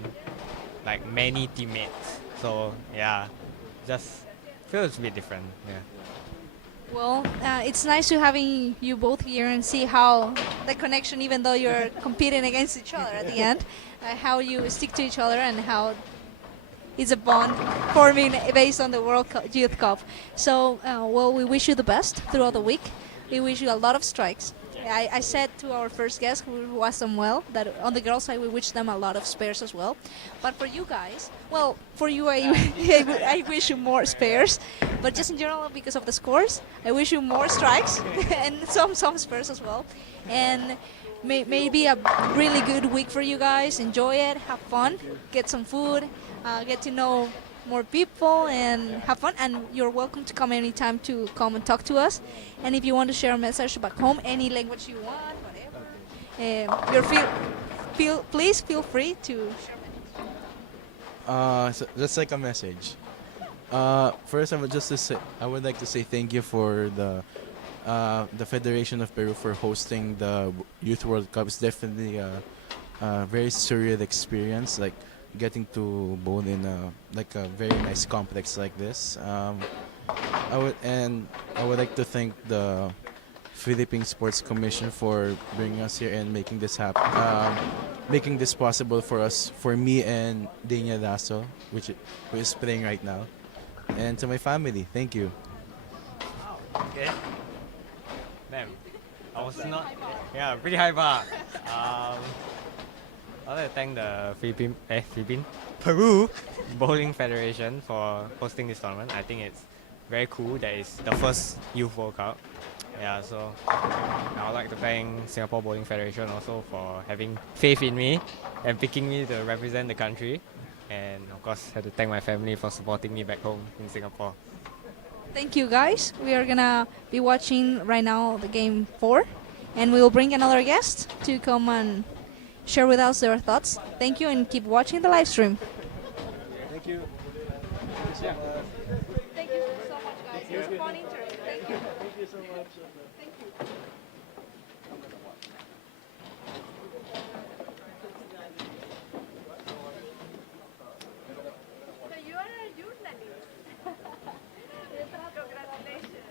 like many teammates. So yeah, just feels a bit different. Yeah. Well, it's nice to having you both here and see how the connection, even though you're competing against each other at the end, how you stick to each other and how it's a bond forming based on the Youth Cup. So, well, we wish you the best throughout the week. We wish you a lot of strikes. I said to our first guest, who was Samuel, that on the girls' side we wish them a lot of spares as well. But for you guys, well, for you I wish you more spares. But just in general, because of the scores, I wish you more strikes and some spares as well. And maybe a really good week for you guys. Enjoy it, have fun, get some food, get to know more people and have fun, and you're welcome to come anytime to come and talk to us. And if you want to share a message back home, any language you want, whatever, please feel free to share. So that's like a message. First, I would like to say thank you for the Federation of Peru for hosting the Youth World Cup. It's definitely a very surreal experience, like getting to bowl in a very nice complex like this. I would like to thank the Philippine Sports Commission for bringing us here and making this happen, making this possible for me and Dania Lasso, who is playing right now, and to my family. Thank you. Okay. Damn. I was not. Yeah, pretty high bar. I'd like to thank the Peru Bowling Federation for hosting this tournament. I think it's very cool that it's the first Youth World Cup. Yeah, so I would like to thank Singapore Bowling Federation also for having faith in me and picking me to represent the country. And of course, I have to thank my family for supporting me back home in Singapore. Thank you, guys. We are gonna be watching right now the game 4, and we will bring another guest to come and share with us their thoughts. Thank you, and keep watching the live stream. Thank you. Thank you so much, guys. It was a fun interview. Thank you. Thank you so much. Thank you. So you are a journalist. Congratulations.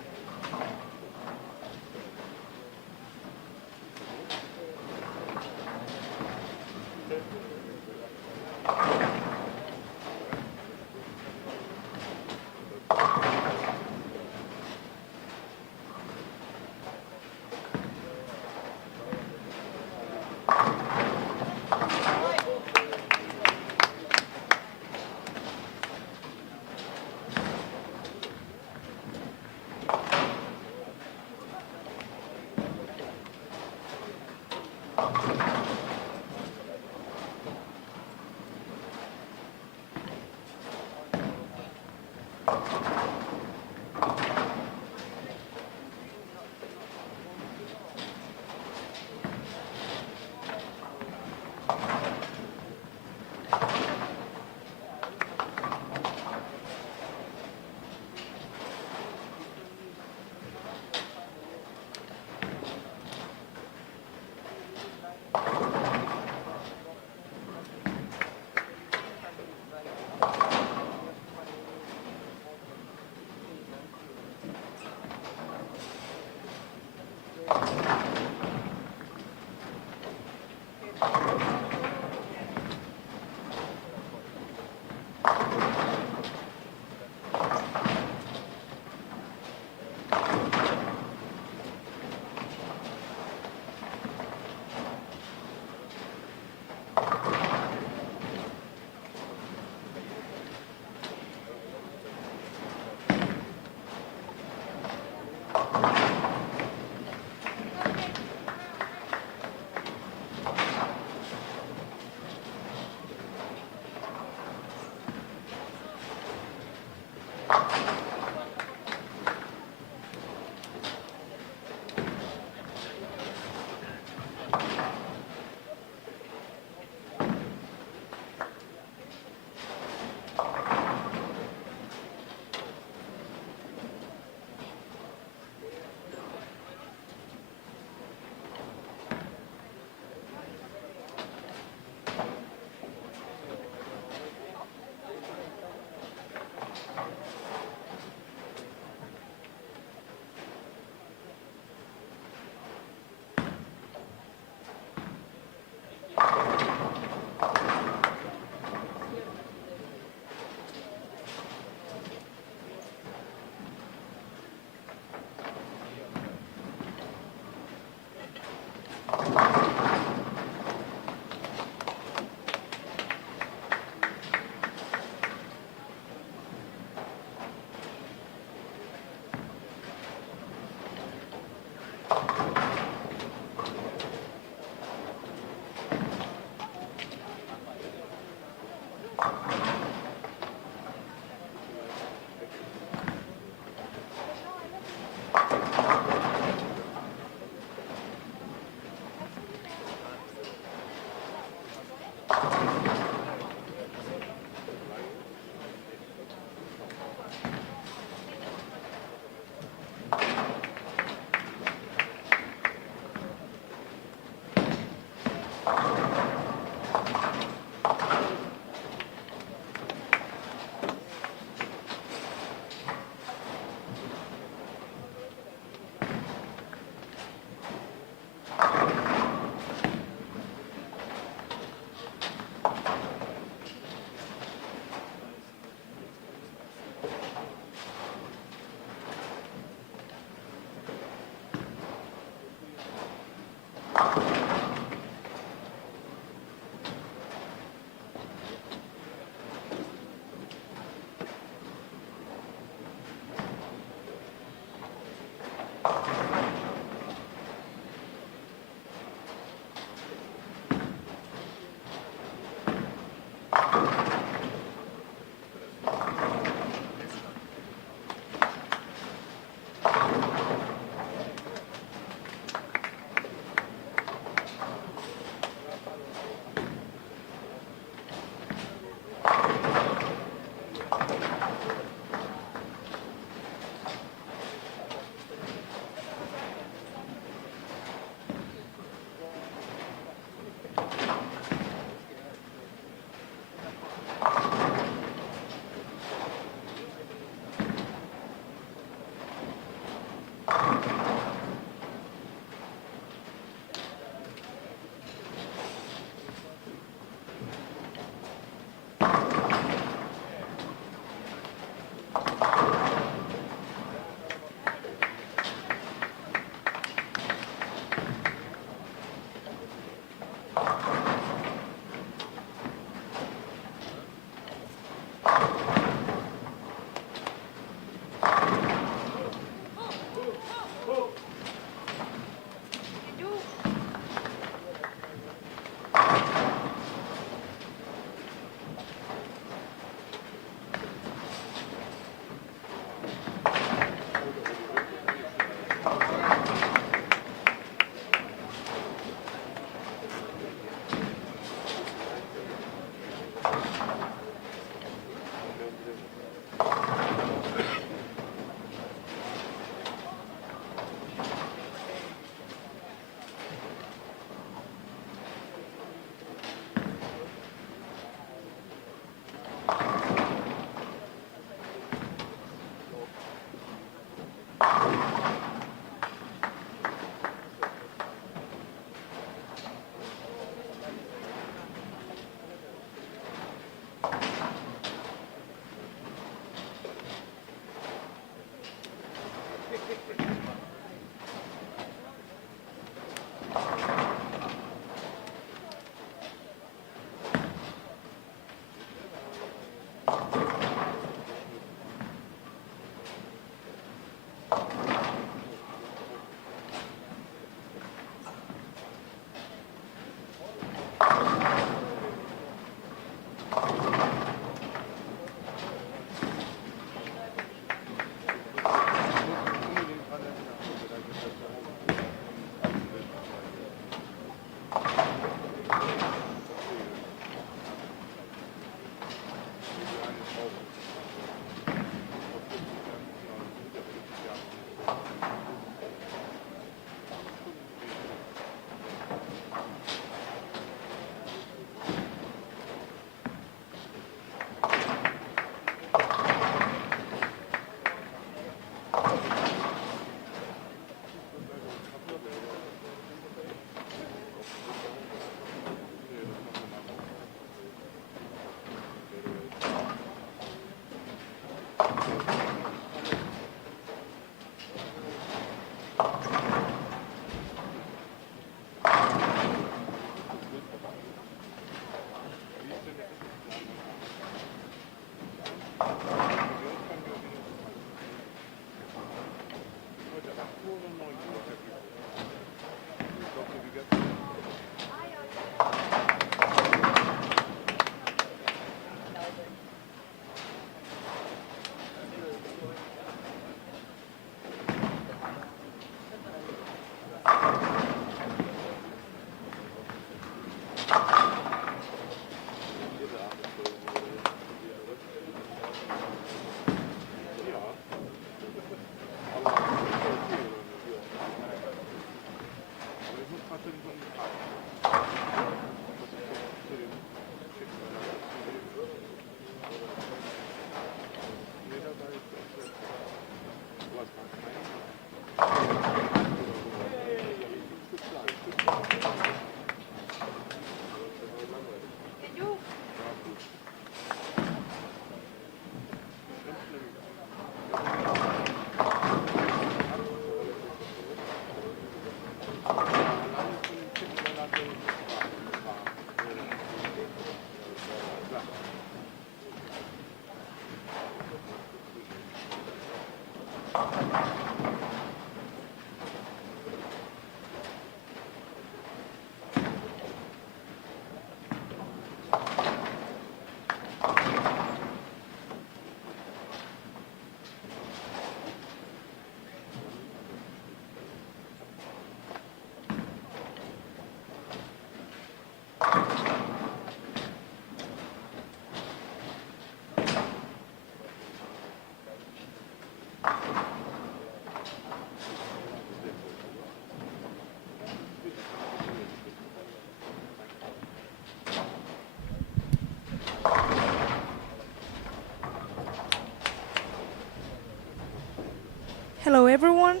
Hello everyone,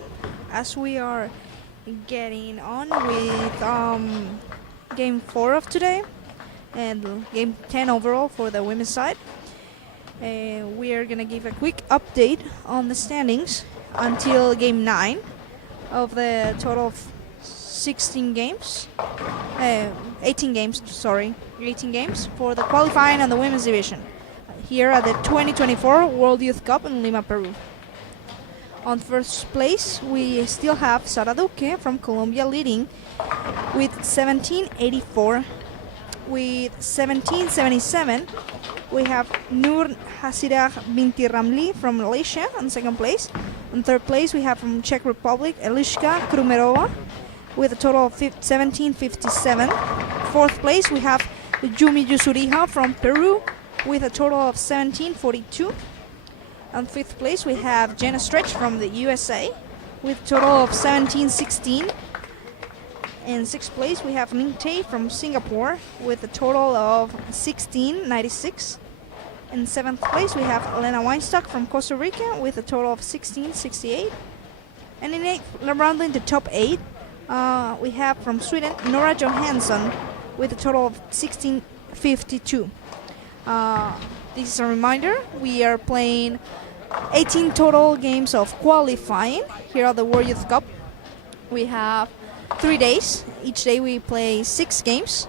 as we are getting on with game 4 of today and game 10 overall for the women's side, we are gonna give a quick update on the standings until game 9 of the total of 16 games, 18 games, sorry, 18 games for the qualifying on the women's division here at the 2024 World Youth Cup in Lima, Peru. On first place, we still have Sara Duque from Colombia leading with 1784. With 1777, we have Nur Hasirah Binti Ramli from Malaysia on second place. On third place, we have from Czech Republic Eliška Krumerova with a total of 1757. Fourth place, we have Yumi Yusuriha from Peru with a total of 1742. On fifth place, we have Jenna Stretch from the USA with a total of 1716. In sixth place, we have Ning Tay from Singapore with a total of 1696. In seventh place, we have Elena Weinstock from Costa Rica with a total of 1668. And in eighth, round in the top 8, we have from Sweden Nora Johansson with a total of 1652. This is a reminder, we are playing 18 total games of qualifying here at the World Youth Cup. We have 3 days. Each day we play 6 games.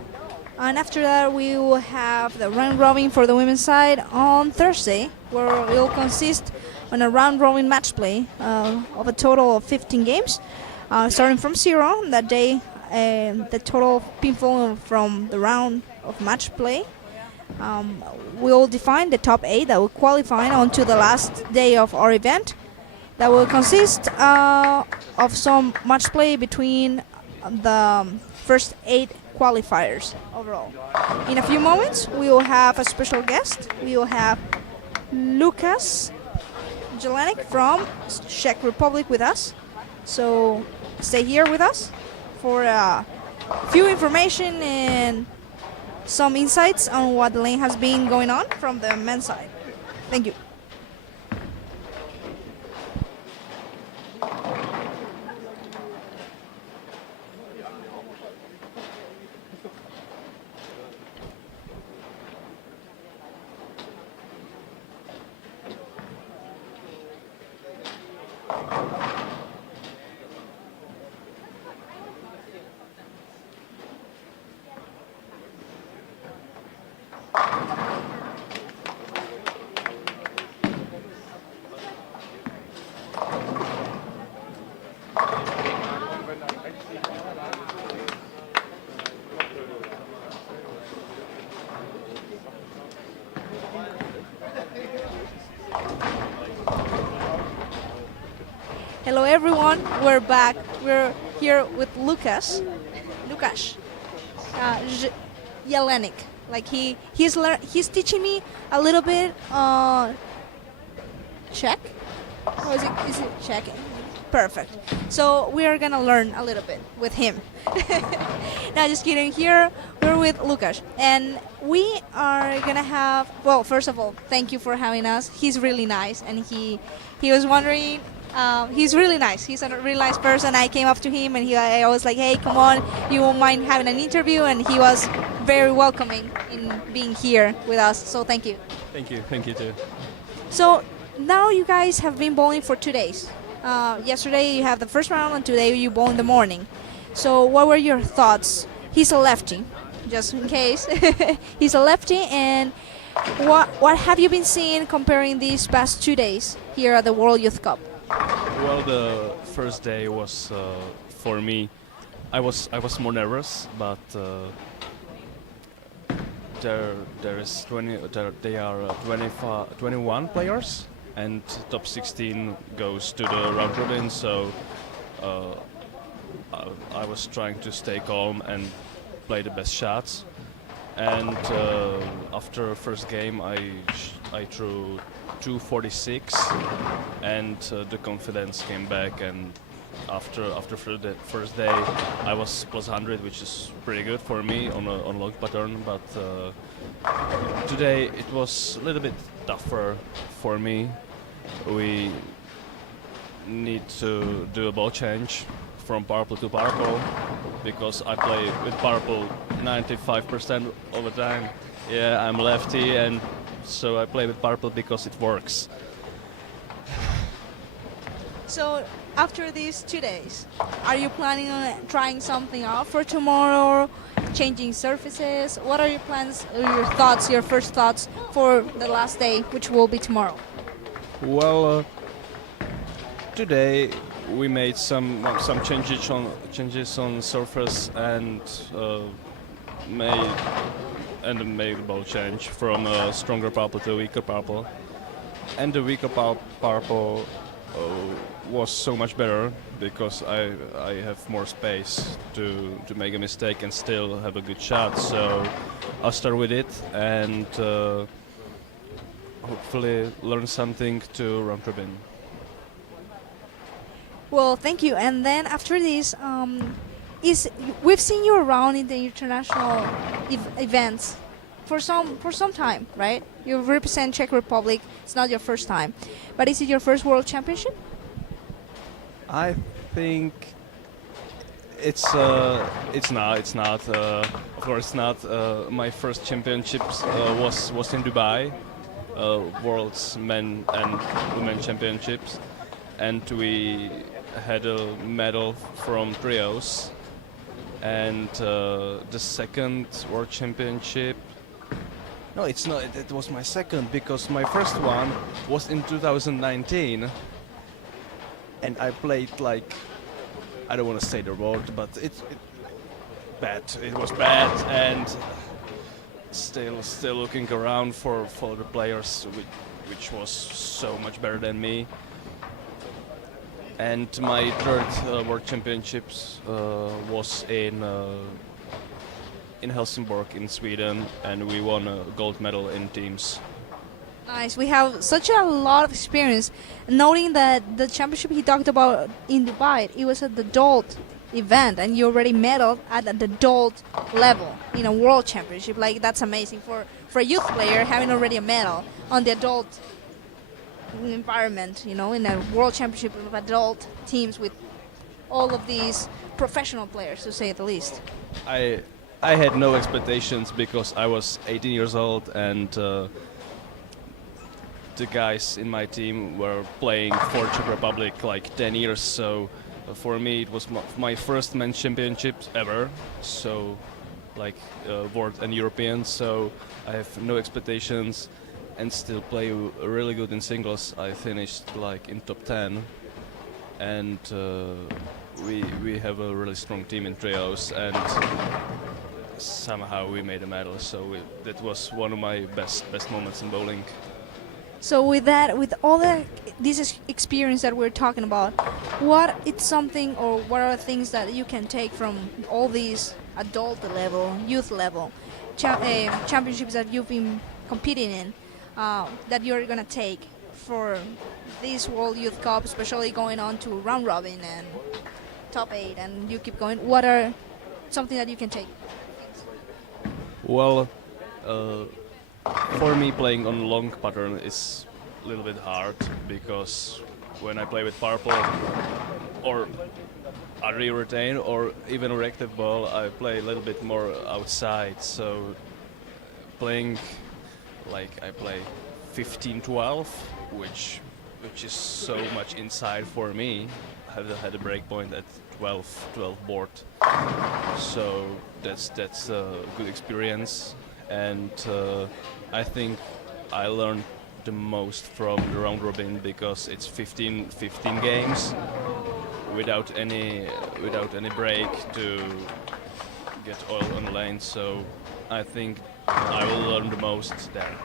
And after that we will have the round robin for the women's side on Thursday, where it will consist on a round robin match play of a total of 15 games. Starting from 0 that day, the total pinfall from the round of match play will define the top 8 that will qualify onto the last day of our event. That will consist of some match play between the first 8 qualifiers overall. In a few moments, we will have a special guest. We will have Lukas Jelenek from Czech Republic with us. So stay here with us for a few information and some insights on what the lane has been going on from the men's side. Thank you. Hello everyone, we're back. We're here with Lukas Jelenik. Like he's teaching me a little bit Czech. Or is it Czech? Perfect. So we are gonna learn a little bit with him. Now just kidding. Here we're with Lukas, and we are gonna have. Well, first of all, thank you for having us. He's really nice, and he was wondering. He's really nice. He's a really nice person. I came up to him and I was like, hey, come on, you won't mind having an interview? And he was very welcoming in being here with us. So thank you. Thank you too. So now you guys have been bowling for 2 days. Yesterday you have the first round and today you bowl in the morning. So what were your thoughts? He's a lefty, just in case. He's a lefty, and what have you been seeing comparing these past 2 days here at the World Youth Cup? Well, the first day was for me. I was more nervous, but they are 21 players, and top 16 goes to the round robin. So I was trying to stay calm and play the best shots. And after first game, I threw 246, and the confidence came back. And after the first day, I was plus 100, which is pretty good for me on log pattern. But today it was a little bit tougher for me. We need to do a ball change from purple to purple because I play with purple 95% of the time. Yeah, I'm lefty, and so I play with purple because it works. So after these 2 days, are you planning on trying something out for tomorrow, changing surfaces? What are your plans, or your thoughts, your first thoughts for the last day, which will be tomorrow? Well, today we made some changes on surface and made a ball change from a stronger purple to a weaker purple, and the weaker purple was so much better because I have more space to make a mistake and still have a good shot. So I'll start with it and hopefully learn something to round robin. Well, thank you. And then after this, we've seen you around in the international events for some time, right? You represent Czech Republic. It's not your first time, but is it your first World Championship? I think it's not. Of course, not. My first championships was in Dubai, World's Men and Women Championships, and we had a medal from trios. And the second World Championship. No, it's not. It was my second because my first one was in 2019. And I played like, I don't want to say the word, but it was bad, and still looking around for the players which was so much better than me. And my third World Championships was in Helsingborg in Sweden, and we won a gold medal in teams. Nice. We have such a lot of experience. Noting that the championship he talked about in Dubai, it was at the adult event, and you already medaled at an adult level in a world championship. Like, that's amazing for a youth player having already a medal on the adult environment, you know, in a world championship of adult teams with all of these professional players, to say the least. I had no expectations because I was 18 years old and the guys in my team were playing for Czech Republic like 10 years. So for me, it was my first men's championship ever. So like world and European. So I have no expectations and still play really good in singles. I finished like in top 10 and we have a really strong team in trios and somehow we made a medal. So that was one of my best moments in bowling. So with that, with all this experience that we're talking about, what it's something or what are things that you can take from all these adult level, youth level championships that you've been competing in, that you're gonna take for this World Youth Cup, especially going on to round robin and top 8, and you keep going. What are something that you can take? Well, for me playing on long pattern is a little bit hard because when I play with purple or Ari retain or even a reactive ball, I play a little bit more outside. So playing like I play 15-12, which is so much inside for me. I had a break point at 12 board, so that's a good experience, and I think I learned the most from the round robin because it's 15 games without any break to get oil on the lane. So I think I will learn the most there.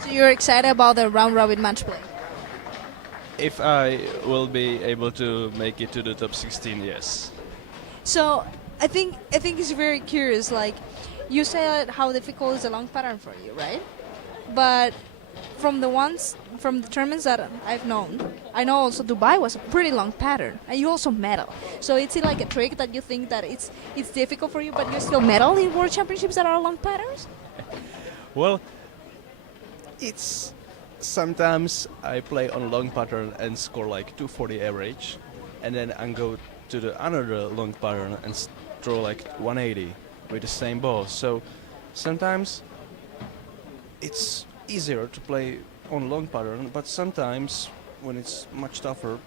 So you're excited about the round robin match play? If I will be able to make it to the top 16, yes. So I think it's very curious. Like, you said how difficult is a long pattern for you, right? But from the tournaments that I've known, I know also Dubai was a pretty long pattern, and you also medal. So it's like a trick that you think that it's difficult for you, but you still medal in world championships that are long patterns? Well, it's sometimes I play on long pattern and score like 240 average, and then I go to the another long pattern and throw like 180 with the same ball. So sometimes it's easier to play on long pattern, but sometimes when it's much tougher,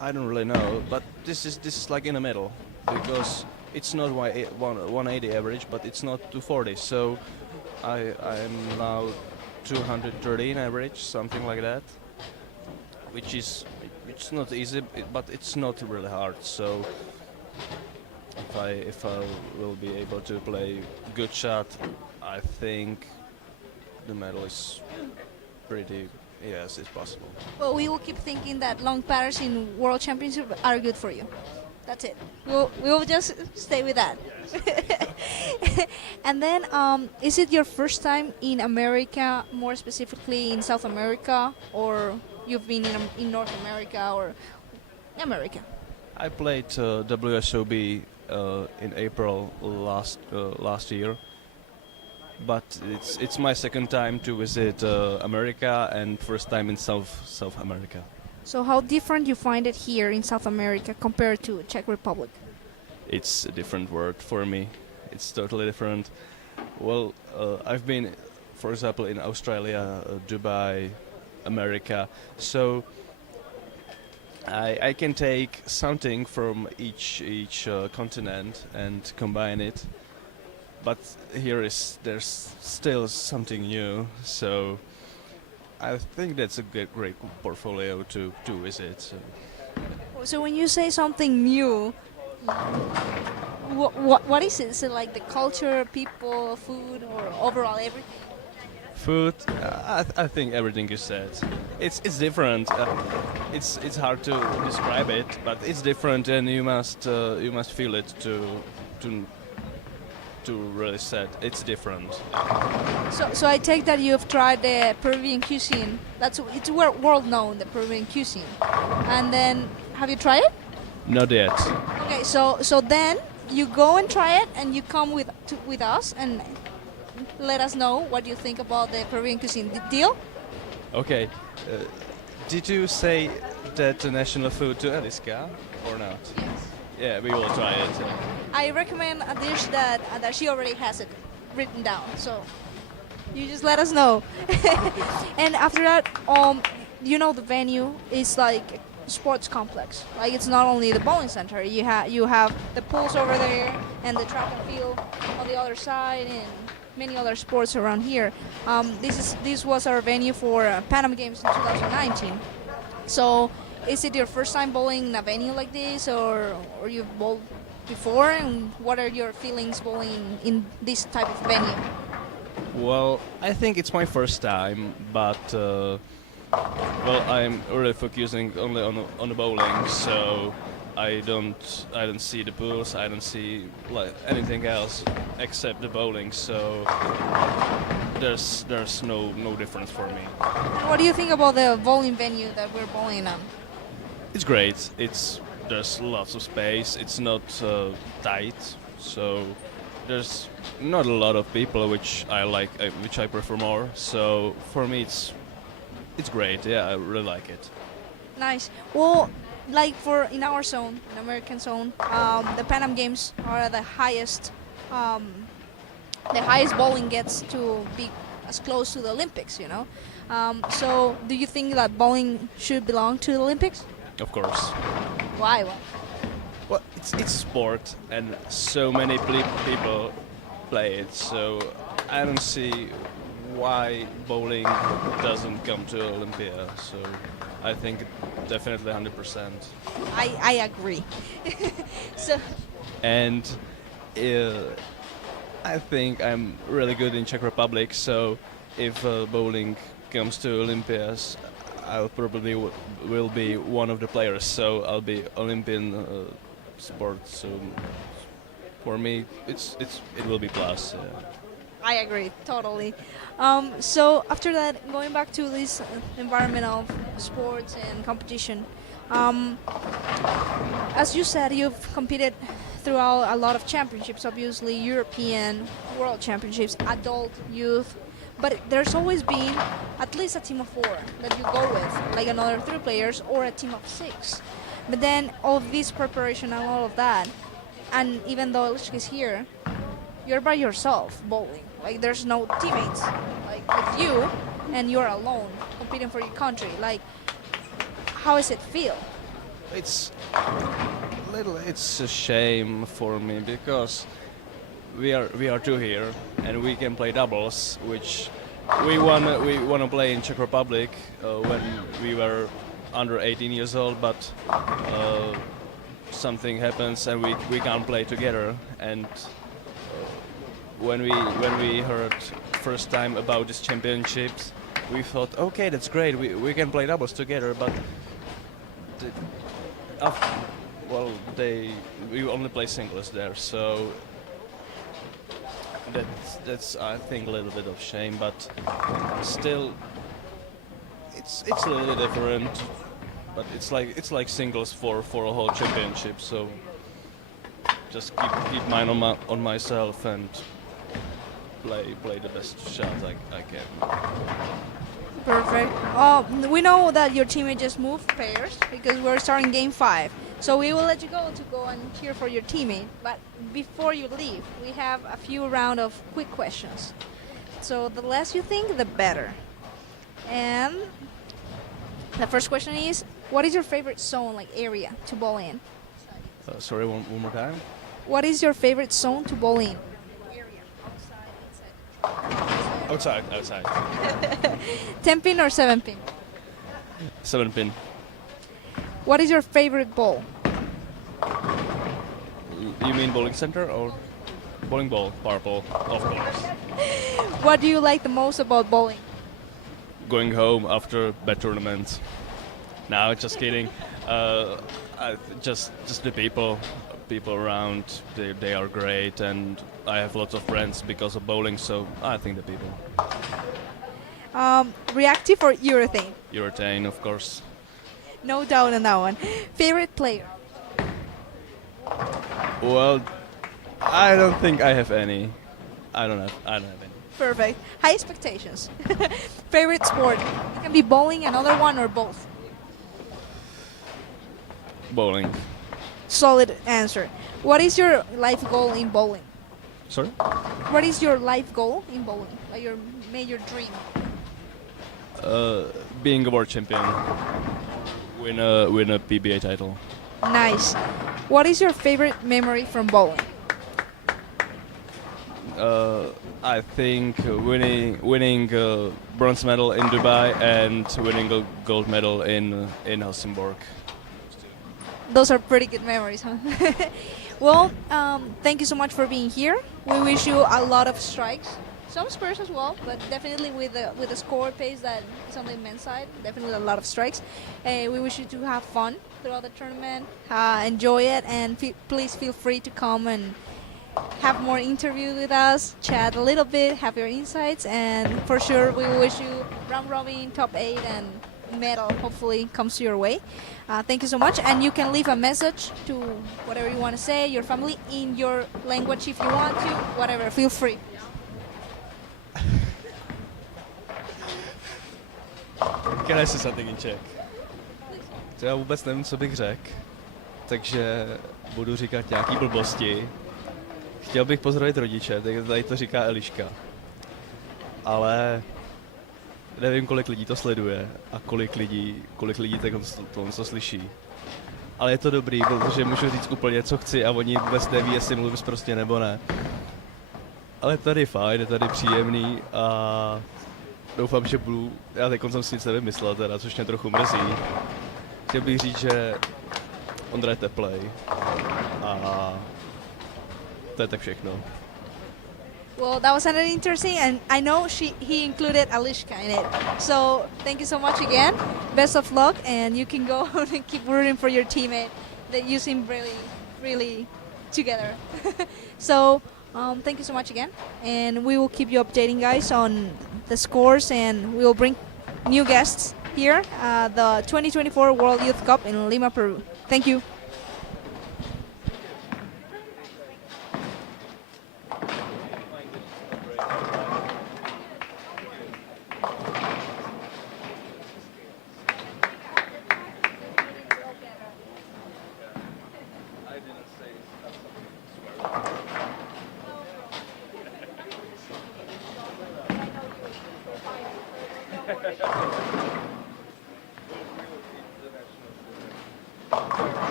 I don't really know. But this is like in the middle because it's not 180 average, but it's not 240. So I am now 213 average, something like that, which is not easy, but it's not really hard. So if I will be able to play good shot, I think the medal is pretty, yes, it's possible. Well, we will keep thinking that long patterns in world championship are good for you. That's it. We'll just stay with that. And then, is it your first time in America, more specifically in South America, or you've been in North America or America? I played WSOB in April last year, but it's my second time to visit America and first time in South America. So how different you find it here in South America compared to Czech Republic? It's a different world for me. It's totally different. Well, I've been, for example, in Australia, Dubai, America. So I can take something from each continent and combine it. But there's still something new. So I think that's a great portfolio to visit. So when you say something new, what is it? Is it like the culture, people, food, or overall everything? Food, I think everything you said. It's different. It's hard to describe it, but it's different, and you must feel it to really say it's different. So I take that you've tried the Peruvian cuisine. It's world known, the Peruvian cuisine. And then, have you tried it? Not yet. Okay, so then you go and try it, and you come with us and let us know what you think about the Peruvian cuisine. Deal? Okay. Did you say that the national food to Eliska or not? Yes. Yeah, we will try it. I recommend a dish that she already has it written down. So you just let us know. And after that, you know, the venue is like a sports complex. Like, it's not only the bowling center. You have the pools over there and the track and field on the other side, and many other sports around here. This was our venue for Pan Am Games in 2019. So, is it your first time bowling in a venue like this, or you've bowled before? And what are your feelings bowling in this type of venue? Well, I think it's my first time, but well, I'm really focusing only on the bowling, so I don't see the pools, I don't see like anything else except the bowling. So there's no difference for me. And what do you think about the bowling venue that we're bowling on? It's great. There's lots of space. It's not tight, so there's not a lot of people, which I like, which I prefer more. So for me, it's great. Yeah, I really like it. Nice. Well, like in our zone, in American zone, the Pan Am Games are the highest. The highest bowling gets to be as close to the Olympics, you know. So, do you think that bowling should belong to the Olympics? Of course. Why? Well, it's sport, and so many people play it. So I don't see why bowling doesn't come to Olympia. So I think definitely 100%. I agree. So. And I think I'm really good in Czech Republic. So if bowling comes to Olympias, I'll probably will be one of the players. So I'll be Olympian sport. So for me, it will be plus. I agree, totally. So after that, going back to this environment of sports and competition, as you said, you've competed throughout a lot of championships, obviously European, World Championships, adult, youth, but there's always been at least a team of 4 that you go with, like another 3 players or a team of 6. But then all this preparation and all of that, and even though Elishka is here, you're by yourself bowling. Like, there's no teammates. Like, with you, and you're alone competing for your country. Like, how does it feel? It's a shame for me because we are 2 here and we can play doubles, which we wanna play in Czech Republic when we were under 18 years old, but something happens and we can't play together. And when we heard first time about these championships, we thought, okay, that's great, we can play doubles together, but we only play singles there, so that's I think a little bit of shame, but still it's a little different. But it's like singles for a whole championship, so just keep mine on myself and play the best shot I can. Perfect. We know that your teammate just moved pairs because we're starting game 5. So we will let you go to go and cheer for your teammate. But before you leave, we have a few round of quick questions. So the less you think, the better. And the first question is, what is your favorite zone, like area, to bowl in? Sorry, one more time. What is your favorite zone to bowl in? Outside. 10 pin or 7 pin? 7 pin. What is your favorite bowl? You mean bowling center or bowling ball? Purple, of course. What do you like the most about bowling? Going home after bad tournament. No, just kidding. Just the people around. They are great, and I have lots of friends because of bowling. So I think the people. Reactive or urethane? Urethane, of course. No doubt on that one. Favorite player? Well, I don't think I have any. I don't have any. Perfect. High expectations. Favorite sport? It can be bowling, another one, or both. Bowling. Solid answer. What is your life goal in bowling? Sorry? What is your life goal in bowling? Like your major dream? Being a world champion. Win a PBA title. Nice. What is your favorite memory from bowling? I think winning bronze medal in Dubai and winning a gold medal in Helsingborg. Those are pretty good memories, huh? Well, thank you so much for being here. We wish you a lot of strikes, some spares as well, but definitely with the score pace that is on the men's side, definitely a lot of strikes. We wish you to have fun throughout the tournament, enjoy it, and please feel free to come and have more interviews with us, chat a little bit, have your insights, and for sure we wish you round robin, top 8, and medal hopefully comes your way. Thank you so much, and you can leave a message to whatever you want to say, your family, in your language if you want to, whatever, feel free. Can I say something in Czech? To já vůbec nevím, co bych řekl, takže budu říkat nějaký blbosti. Chtěl bych pozdravit rodiče, tady to říká Eliška. Ale nevím, kolik lidí to sleduje a kolik lidí to slyší. Ale je to dobrý, protože můžu říct úplně, co chci a oni vůbec neví, jestli mluvím prostě nebo ne. Ale je tady fajn, je tady příjemný a doufám, že budu, já teď jsem si nic nevymyslel teda, což mě trochu mrzí. Chtěl bych říct, že Ondra je teplej a to je tak všechno. Well, that was another interesting, and I know he included Alishka in it. So thank you so much again. Best of luck, and you can go and keep rooting for your teammate. That you seem really together. So thank you so much again, and we will keep you updating, guys, on the scores, and we will bring new guests here. The 2024 World Youth Cup in Lima, Peru. Thank you.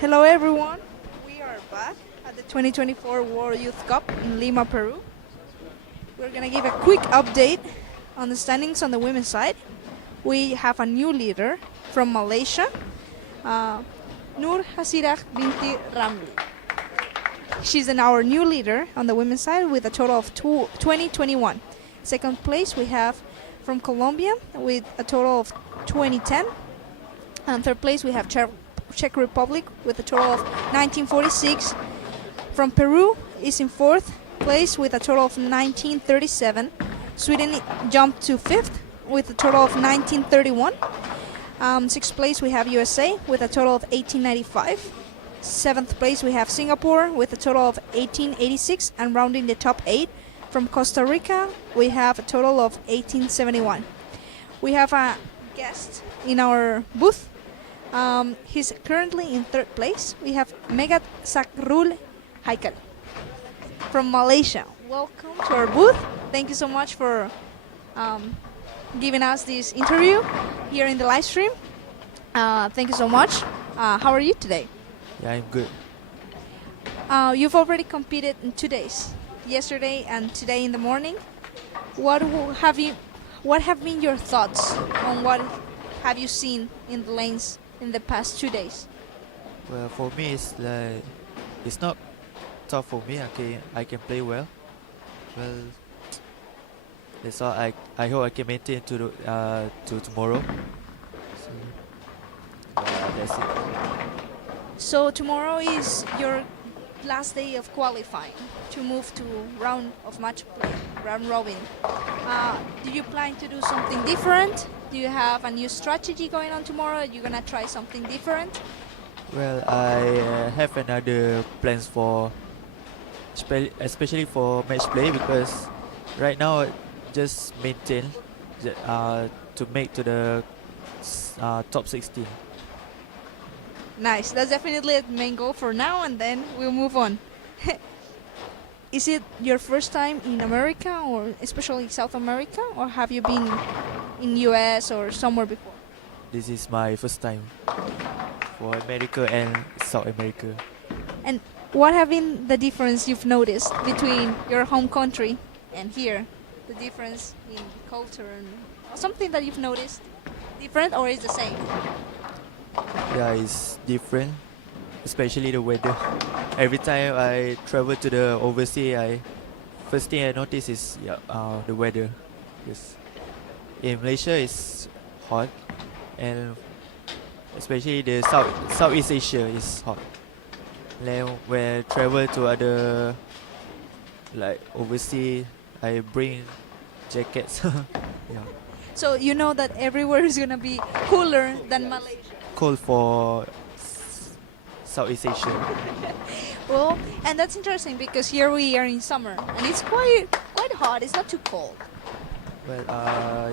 Hello everyone, we are back at the 2024 World Youth Cup in Lima, Peru. We're gonna give a quick update on the standings on the women's side. We have a new leader from Malaysia, Nur Hasirah binti Ramli. She's our new leader on the women's side with a total of 2021. Second place we have from Colombia with a total of 2010. And third place we have Czech Republic with a total of 1946. From Peru is in fourth place with a total of 1937. Sweden jumped to fifth with a total of 1931. Sixth place we have USA with a total of 1895. Seventh place we have Singapore with a total of 1886, and rounding the top 8 from Costa Rica we have a total of 1871. We have a guest in our booth. He's currently in third place. We have Megat Sakrul Haikal from Malaysia. Welcome to our booth. Thank you so much for giving us this interview here in the live stream. Thank you so much. How are you today? Yeah, I'm good. You've already competed in 2 days, yesterday and today in the morning. What have been your thoughts on what have you seen in the lanes in the past 2 days? Well, for me, it's not tough for me. Okay, I can play well. Well, that's all. I hope I can maintain to tomorrow. So, that's it. So tomorrow is your last day of qualifying to move to round of match play, round robin. Do you plan to do something different? Do you have a new strategy going on tomorrow? Are you gonna try something different? Well, I have another plans for, especially for match play, because right now just maintain to make to the top 16. Nice. That's definitely the main goal for now, and then we'll move on. Is it your first time in America, or especially South America, or have you been in US or somewhere before? This is my first time for America and South America. And what have been the difference you've noticed between your home country and here? The difference in culture and something that you've noticed different, or is the same? Yeah, it's different, especially the weather. Every time I travel to the overseas, first thing I notice is the weather. Yes. In Malaysia, it's hot, and especially the Southeast Asia is hot. Then when I travel to other like overseas, I bring jackets. Yeah. So you know that everywhere is gonna be cooler than Malaysia. Cold for Southeast Asia. Well, and that's interesting because here we are in summer and it's quite hot. It's not too cold, Well,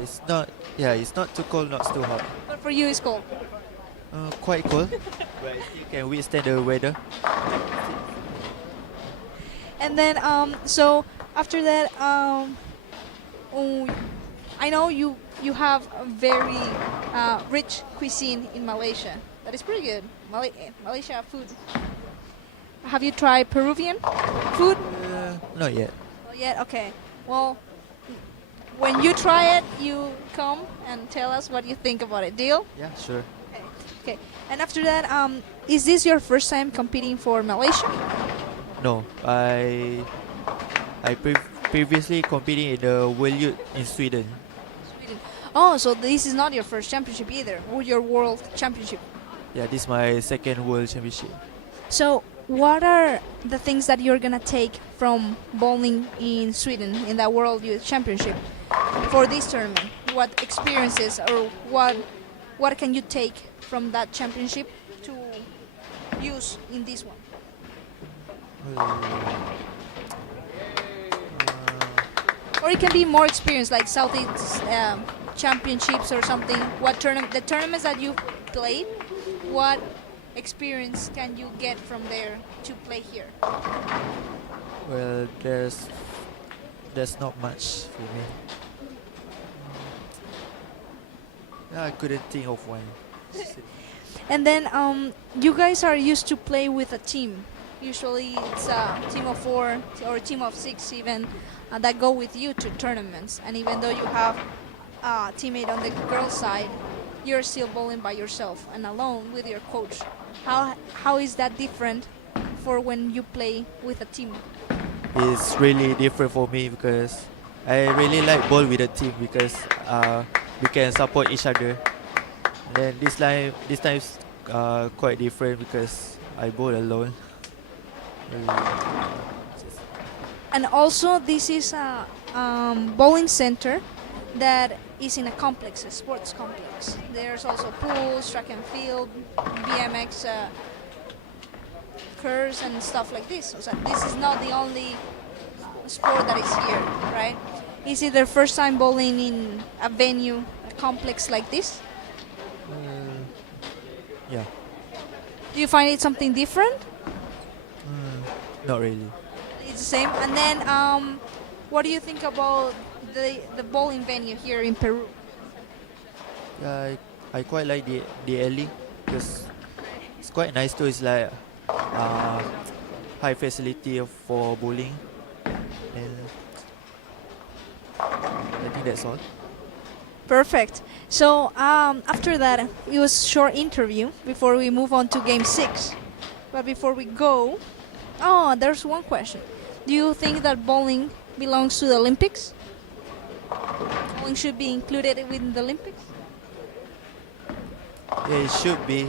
it's not. Yeah, it's not too cold, not too hot. but for you it's cold. Quite cold, but I still can withstand the weather. And then so after that I know you have a very rich cuisine in Malaysia. That is pretty good. Malaysia food. Have you tried Peruvian food? Not yet. Not yet. Okay. Well, when you try it, you come and tell us what you think about it. Deal? Yeah, sure. Okay. And after that, is this your first time competing for Malaysia? No, I previously competing in the World Youth in Sweden. Sweden. Oh, so this is not your first championship either, or your world championship. Yeah, this is my second World Championship. So, what are the things that you're gonna take from bowling in Sweden in that World Youth Championship for this tournament? What experiences or what can you take from that championship to use in this one? Or it can be more experience, like Southeast Championships or something. The tournaments that you played, what experience can you get from there to play here? Well, there's not much for me. Yeah, I couldn't think of one. And then you guys are used to play with a team. Usually it's a team of 4 or a team of 6 even that go with you to tournaments. And even though you have a teammate on the girls' side, you're still bowling by yourself and alone with your coach. How is that different for when you play with a team? It's really different for me because I really like ball with a team because we can support each other. And then this time is quite different because I bowl alone. And also this is a bowling center that is in a complex, a sports complex. There's also pools, track and field, BMX curves and stuff like this. So this is not the only sport that is here, right? Is it their first time bowling in a venue, a complex like this? Yeah, Do you find it something different? not really. It's the same. And then what do you think about the bowling venue here in Peru? Yeah, I quite like the alley because it's quite nice too. It's like high facility for bowling, and I think that's all. Perfect. So after that, it was a short interview before we move on to game 6. But before we go, there's one question. Do you think that bowling belongs to the Olympics? Bowling should be included within the Olympics? Yeah, it should be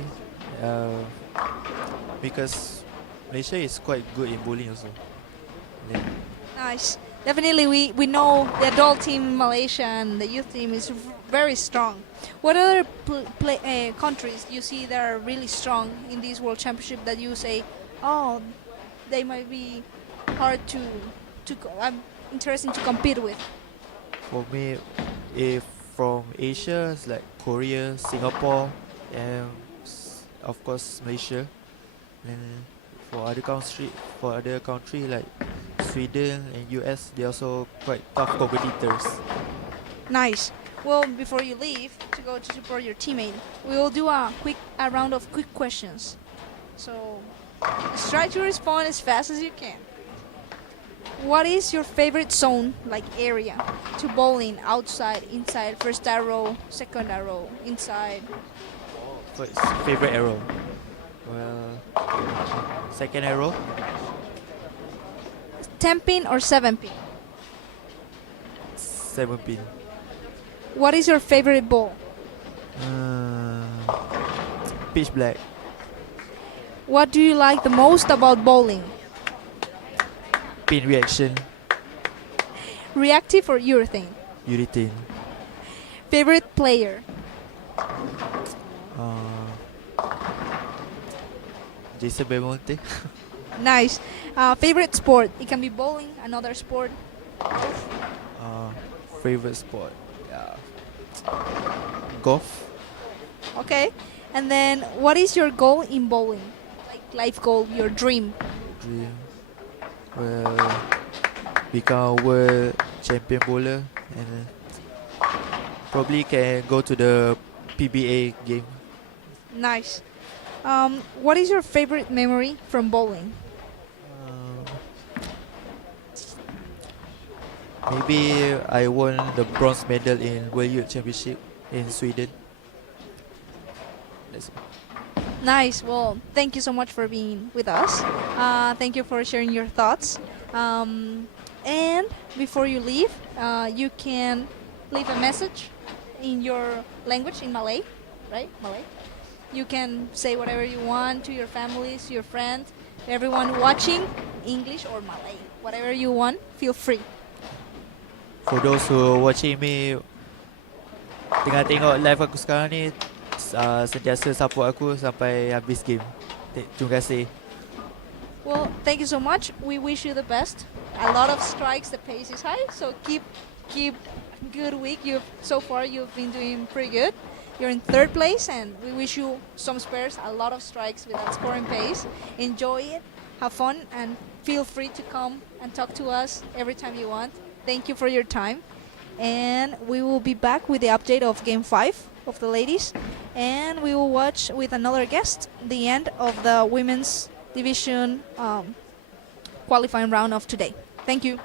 because Malaysia is quite good in bowling also. Yeah. Nice. Definitely, we know the adult team in Malaysia and the youth team is very strong. What other countries you see that are really strong in this World Championship that you say, oh, they might be hard interesting to compete with? For me, if from Asia, it's like Korea, Singapore, and of course Malaysia. And for other country like Sweden and US, they also quite tough competitors. Nice. Well, before you leave to go to support your teammate, we will do a round of quick questions. So just try to respond as fast as you can. What is your favorite zone, like area, to bowling? Outside, inside, first arrow, second arrow, inside? First, favorite arrow? Well, second arrow? 10-pin or 7-pin? 7-pin. What is your favorite ball? Pitch black. What do you like the most about bowling? Pin reaction. Reactive or urethane? Urethane. Favorite player? Jason Belmonte. Nice. Favorite sport? It can be bowling, another sport. Favorite sport? Golf. Okay. And then what is your goal in bowling? Like life goal, your dream? Dream. Well, become a world champion bowler and probably can go to the PBA game. Nice. What is your favorite memory from bowling? Maybe I won the bronze medal in World Youth Championship in Sweden. That's it. Nice. Well, thank you so much for being with us. Thank you for sharing your thoughts. And before you leave, you can leave a message in your language, in Malay, right? Malay. You can say whatever you want to your families, your friends, everyone watching, English or Malay, whatever you want. Feel free. For those who watching me tengah tengok live aku sekarang ni, sentiasa support aku sampai habis game. Terima kasih. Well, thank you so much. We wish you the best. A lot of strikes. The pace is high, so keep good week. So far you've been doing pretty good. You're in third place, and we wish you some spares, a lot of strikes with that scoring pace. Enjoy it, have fun, and feel free to come and talk to us every time you want. Thank you for your time, and we will be back with the update of Game 5 of the ladies, and we will watch with another guest the end of the women's division qualifying round of today. Thank you.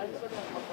Gracias.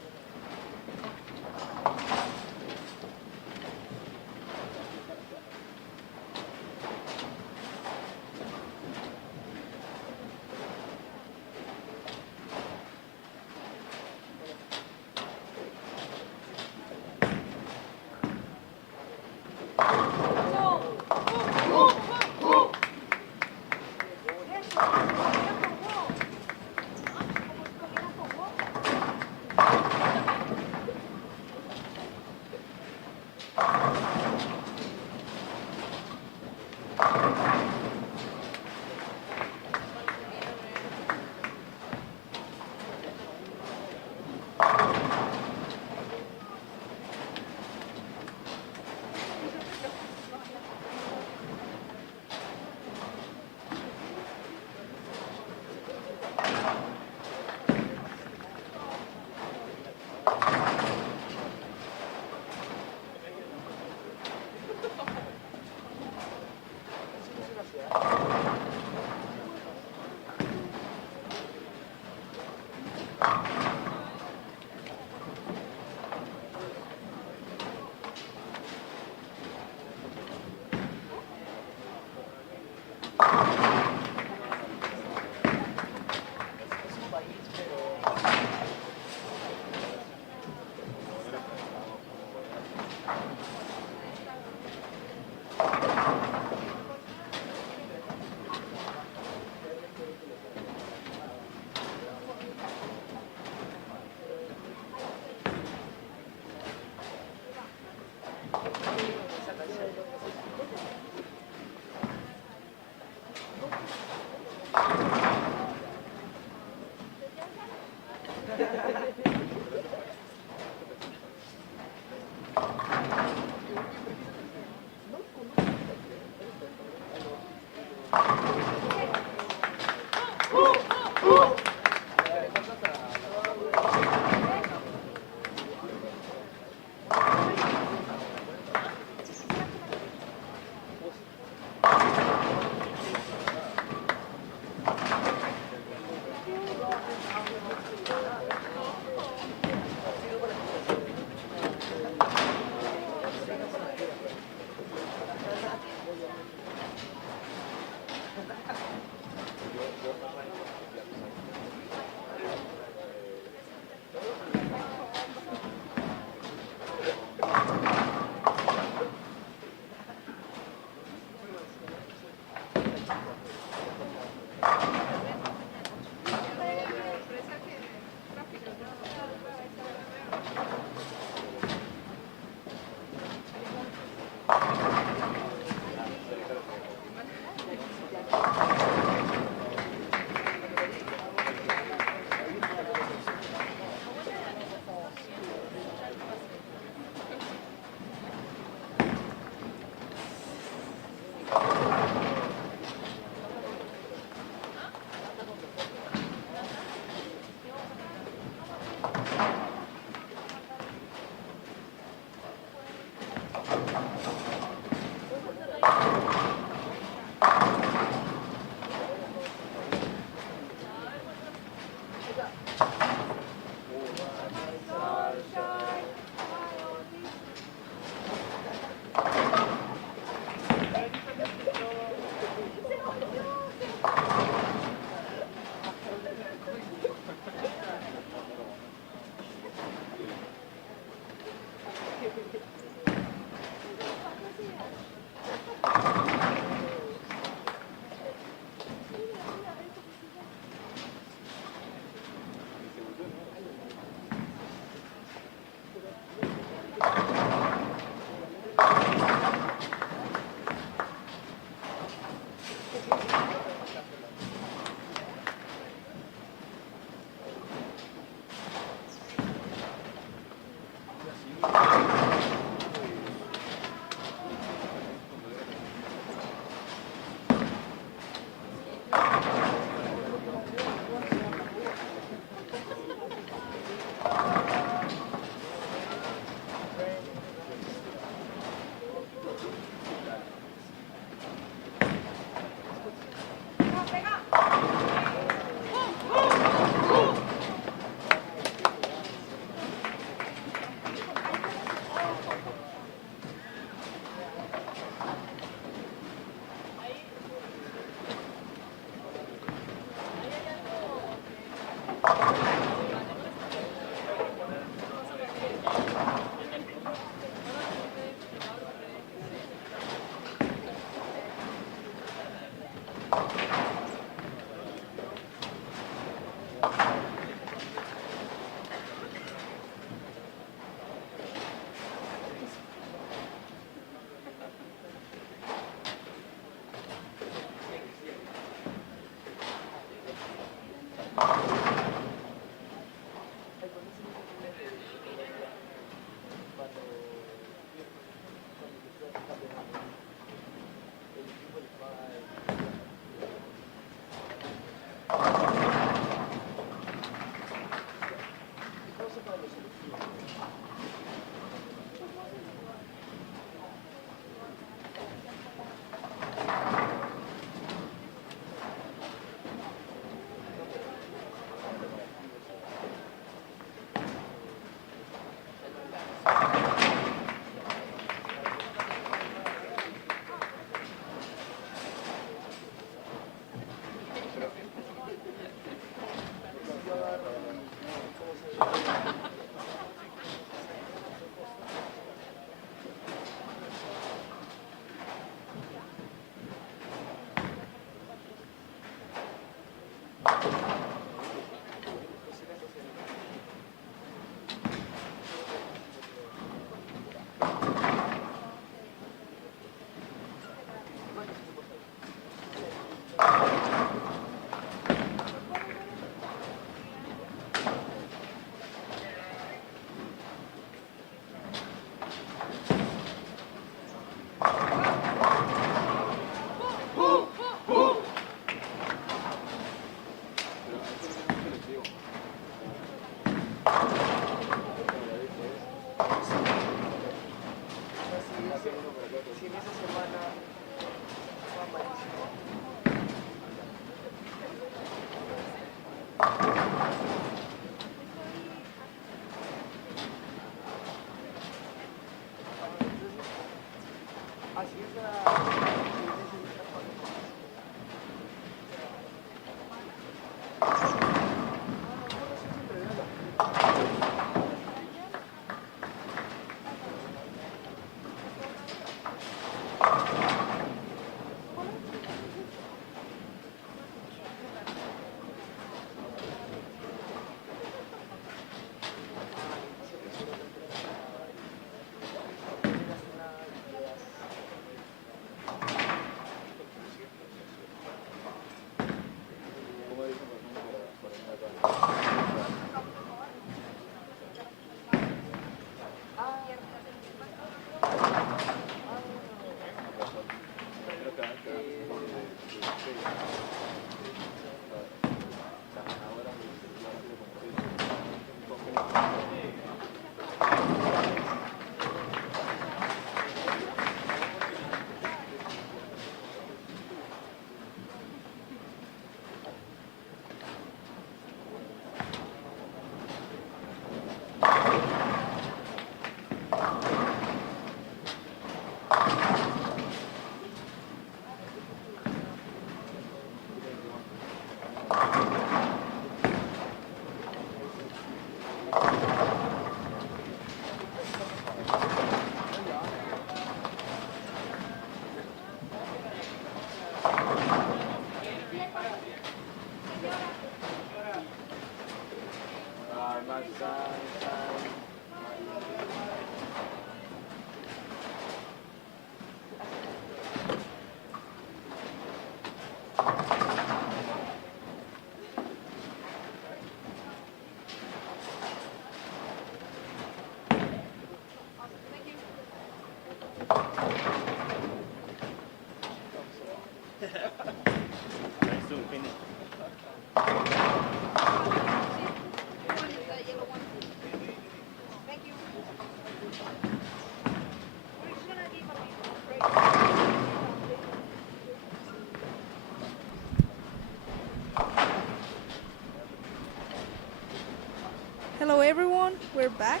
Hello everyone, we're back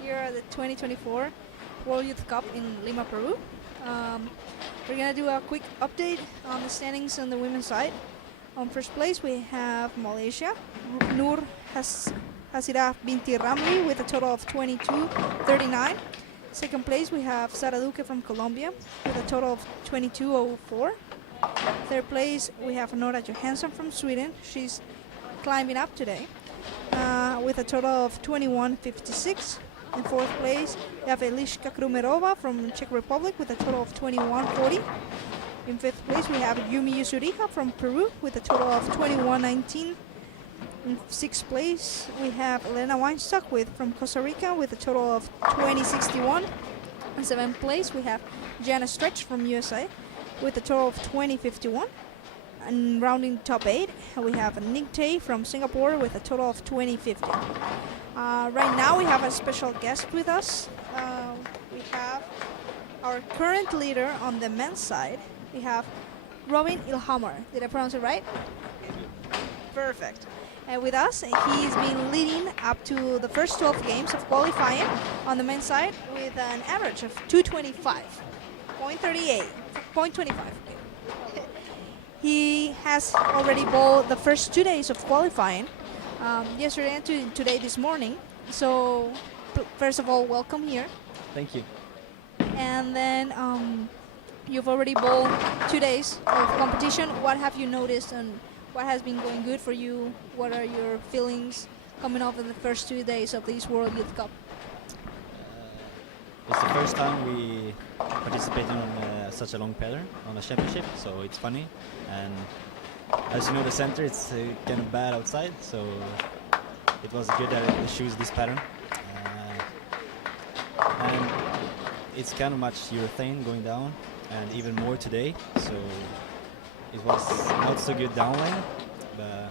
here at the 2024 World Youth Cup in Lima, Peru. We're gonna do a quick update on the standings on the women's side. On first place we have Malaysia, Nur Hasirah Binti Ramli with a total of 22.39. Second place we have Sara Duque from Colombia with a total of 22.04. Third place, we have Nora Johansson from Sweden. She's climbing up today with a total of 21.56. In fourth place, we have Eliška Krumerova from Czech Republic with a total of 21.40. In fifth place, we have Yumi Yusuriha from Peru with a total of 21.19. In sixth place, we have Elena Weinstock from Costa Rica with a total of 20.61. In seventh place, we have Jana Stretch from USA with a total of 20.51. And rounding top 8, we have Nick Tay from Singapore with a total of 20.50. Right now, we have a special guest with us. We have our current leader on the men's side. We have Robin Ilhamar. Did I pronounce it right? Perfect. And with us, he's been leading up to the first 12 games of qualifying on the men's side with an average of 225.25. He has already bowled the first 2 days of qualifying, yesterday and today this morning. So, first of all, welcome here. Thank you. And then you've already bowled 2 days of competition. What have you noticed and what has been going good for you? What are your feelings coming off of the first 2 days of this World Youth Cup? It's the first time we participated on such a long pattern on a championship, so it's funny. And as you know, the center it's kind of bad outside, so it was good that I choose this pattern. And it's kind of much urethane going down, and even more today. So it was not so good downline, but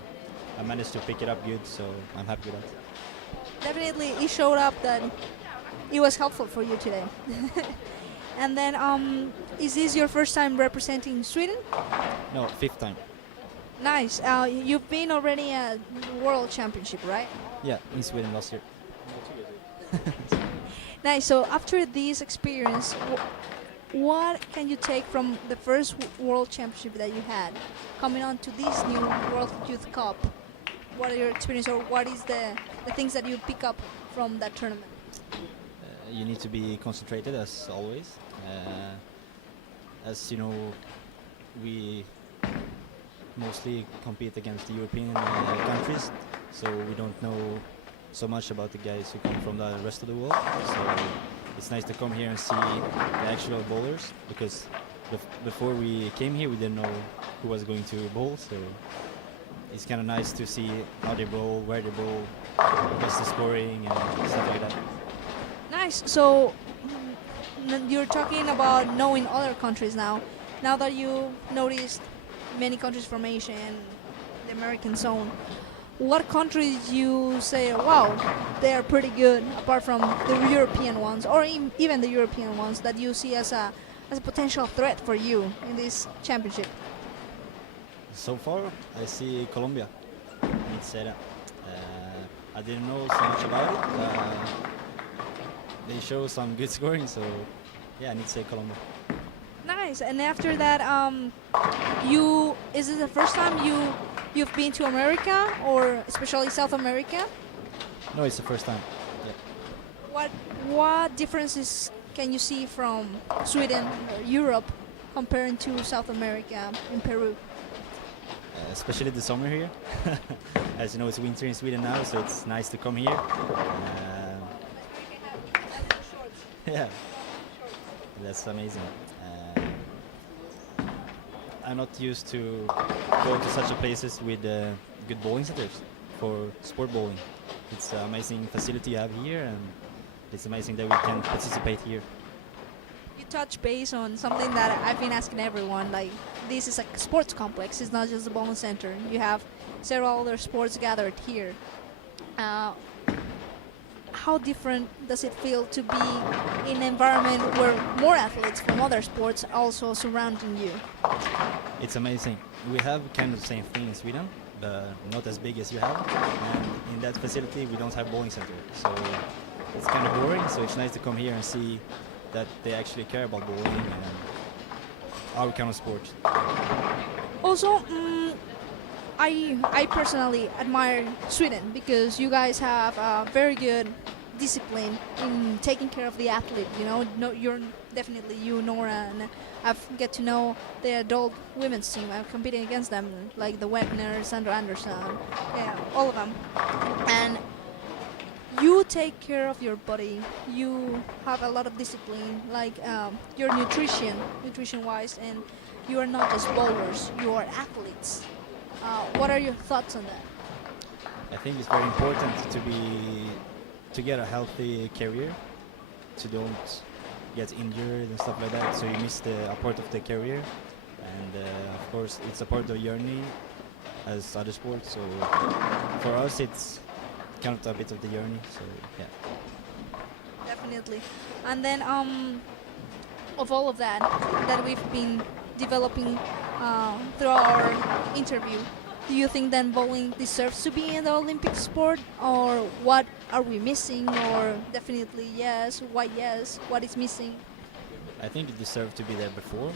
I managed to pick it up good, so I'm happy with that. Definitely, it showed up that it was helpful for you today. And then, is this your first time representing Sweden? No, fifth time. Nice. You've been already at World Championship, right? Yeah, in Sweden last year. Nice. So after this experience, what can you take from the first World Championship that you had, coming on to this new World Youth Cup? What are your experience, or what is the things that you pick up from that tournament? You need to be concentrated as always. As you know, we mostly compete against the European countries, so we don't know so much about the guys who come from the rest of the world. So it's nice to come here and see the actual bowlers, because before we came here we didn't know who was going to bowl, so it's kind of nice to see how they bowl, where they bowl, what's the scoring and stuff like that. Nice. So you're talking about knowing other countries now. Now that you noticed many countries from Asia and the American zone, what countries you say, wow, they are pretty good, apart from the European ones, or even the European ones that you see as a potential threat for you in this championship? So far, I see Colombia. I need to say that. I didn't know so much about it. They show some good scoring, so yeah, I need to say Colombia. Nice. And after that, is it the first time you've been to America, or especially South America? No, it's the first time. Yeah. What differences can you see from Sweden or Europe comparing to South America in Peru? Especially the summer here. As you know, it's winter in Sweden now, so it's nice to come here. Yeah, that's amazing. I'm not used to go to such a places with good bowling centers for sport bowling. It's an amazing facility you have here, and it's amazing that we can participate here. You touch base on something that I've been asking everyone. Like, this is a sports complex. It's not just a bowling center. You have several other sports gathered here. How different does it feel to be in an environment where more athletes from other sports are also surrounding you? It's amazing. We have kind of the same thing in Sweden, but not as big as you have. And in that facility, we don't have bowling center, so it's kind of boring. So it's nice to come here and see that they actually care about bowling and our kind of sport. Also, I personally admire Sweden because you guys have a very good discipline in taking care of the athlete. You know, no, you're definitely you, Nora, and I've get to know the adult women's team. I'm competing against them, like the Wegner, Sandra Anderson, yeah, all of them. And you take care of your body. You have a lot of discipline, like your nutrition-wise, and you are not just bowlers. You are athletes. What are your thoughts on that? I think it's very important to get a healthy career, to don't get injured and stuff like that. So you miss a part of the career, and of course it's a part of the journey as other sports. So for us, it's kind of a bit of the journey. So yeah. Definitely. And then of all of that we've been developing through our interview, do you think then bowling deserves to be in the Olympic sport, or what are we missing? Or definitely yes, why yes, what is missing? I think it deserved to be there before,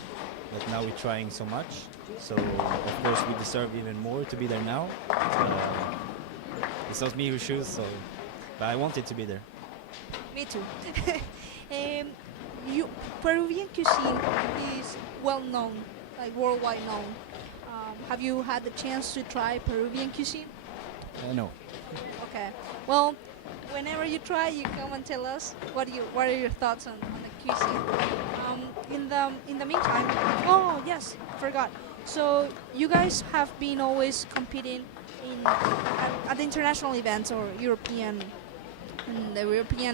but now we're trying so much. So of course we deserve even more to be there now. It's not me who choose, so but I want it to be there. Me too. Peruvian cuisine is well known, like worldwide known. Have you had the chance to try Peruvian cuisine? No. Okay. Well, whenever you try, you come and tell us what are your thoughts on the cuisine. In the meantime, oh yes, forgot. So you guys have been always competing at the international events or the European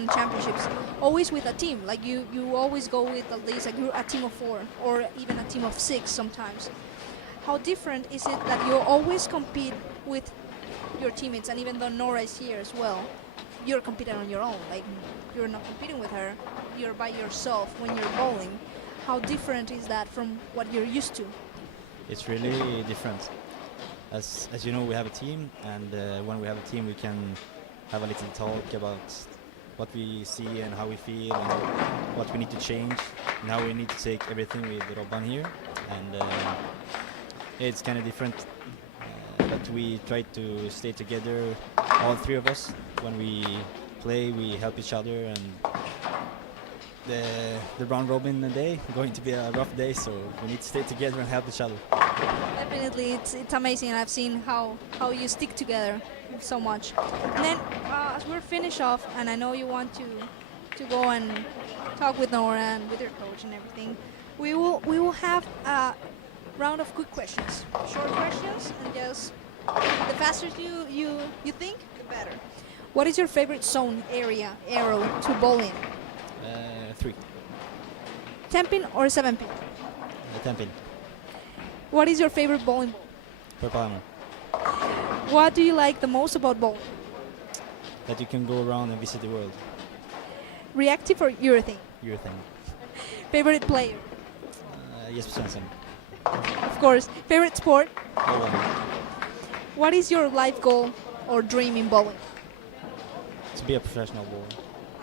championships, always with a team. Like you always go with at least a team of 4 or even a team of 6 sometimes. How different is it that you always compete with your teammates, and even though Nora is here as well, you're competing on your own, like you're not competing with her, you're by yourself when you're bowling. How different is that from what you're used to? It's really different. As you know, we have a team, and when we have a team we can have a little talk about what we see and how we feel and what we need to change. Now we need to take everything with Robban here, and it's kind of different, but we try to stay together, all 3 of us. When we play, we help each other, and the round robin day going to be a rough day, so we need to stay together and help each other. Definitely, it's amazing. I've seen how you stick together so much. And then as we're finished off, and I know you want to go and talk with Nora and with your coach and everything, we will have a round of quick questions, short questions, and just the faster you think, the better. What is your favorite zone arrow to bowl in? 3. 10-pin or 7-pin? 10-pin. What is your favorite bowling ball? Purple hammer. What do you like the most about bowling? That you can go around and visit the world. Reactive or urethane? Urethane. Favorite player? Jesper Svensson. Of course. Favorite sport? Bowling. What is your life goal or dream in bowling? To be a professional bowler.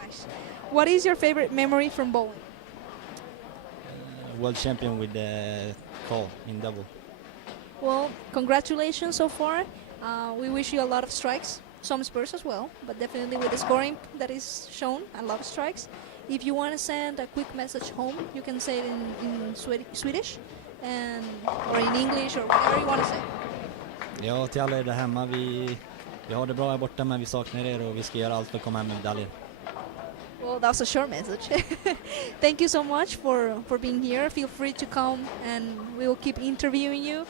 Nice. What is your favorite memory from bowling? World champion with the call in double. Well, congratulations so far. We wish you a lot of strikes, some spurs as well, but definitely with the scoring that is shown, a lot of strikes. If you want to send a quick message home, you can say it in Swedish or in English or whatever you want to say. Ja, till alla er där hemma, vi har det bra här borta, men vi saknar er och vi ska göra allt för att komma hem med medaljer. Well, that was a short message. Thank you so much for being here. Feel free to come and we will keep interviewing you.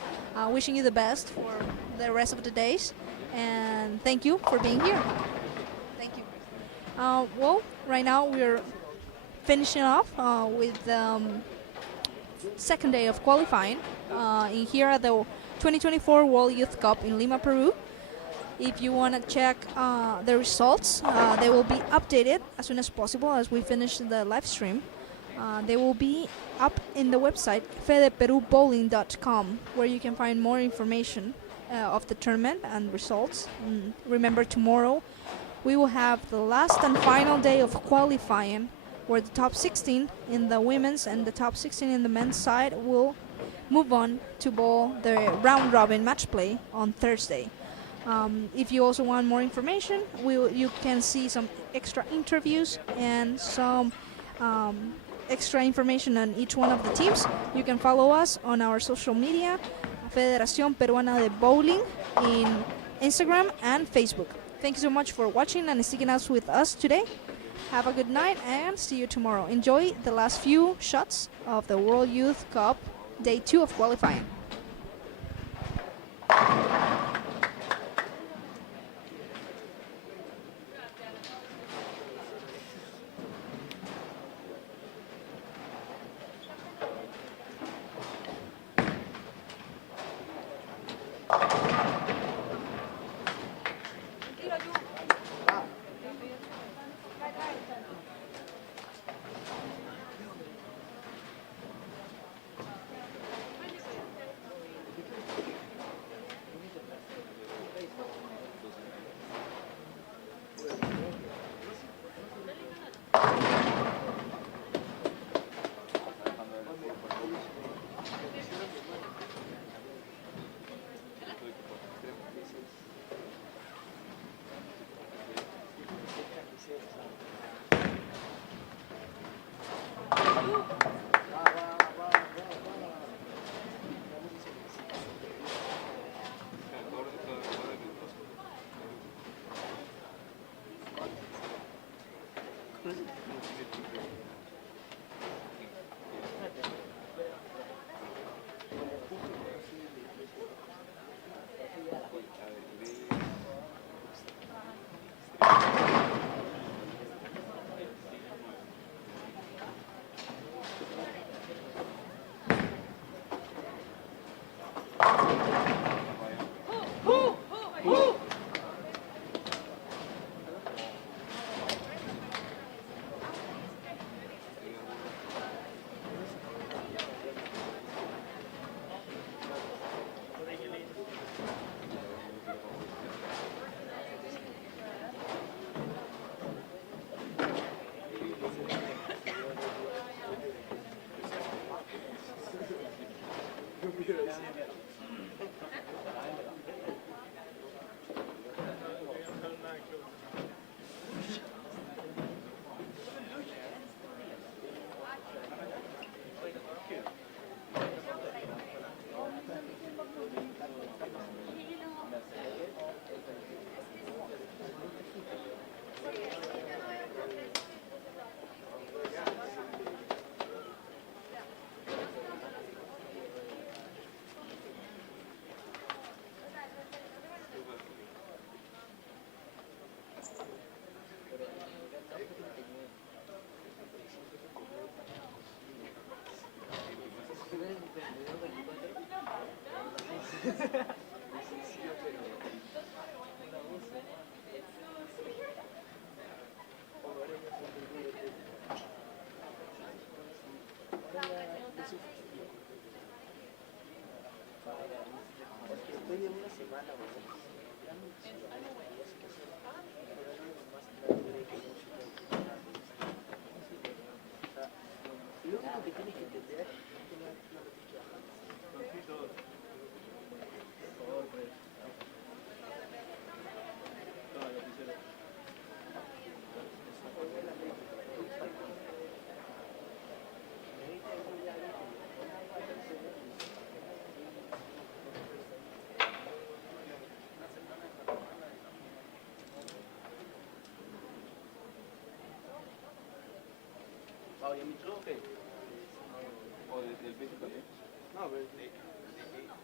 Wishing you the best for the rest of the days. And thank you for being here. Thank you. Well, right now we're finishing off with second day of qualifying here at the 2024 World Youth Cup in Lima, Peru. If you want to check the results, they will be updated as soon as possible as we finish the live stream. They will be up in the website fedeperubowling.com, where you can find more information of the tournament and results. And remember, tomorrow we will have the last and final day of qualifying, where the top 16 in the women's and the top 16 in the men's side will move on to bowl the round robin match play on Thursday. If you also want more information, you can see some extra interviews and some extra information on each one of the teams. You can follow us on our social media, Federación Peruana de Bowling, in Instagram and Facebook. Thank you so much for watching and sticking out with us today. Have a good night and see you tomorrow. Enjoy the last few shots of the World Youth Cup Day 2 of qualifying.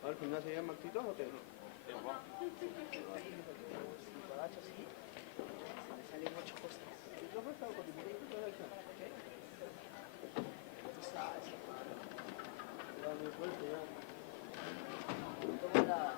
¿Al final se llama Maxito o qué? Toma la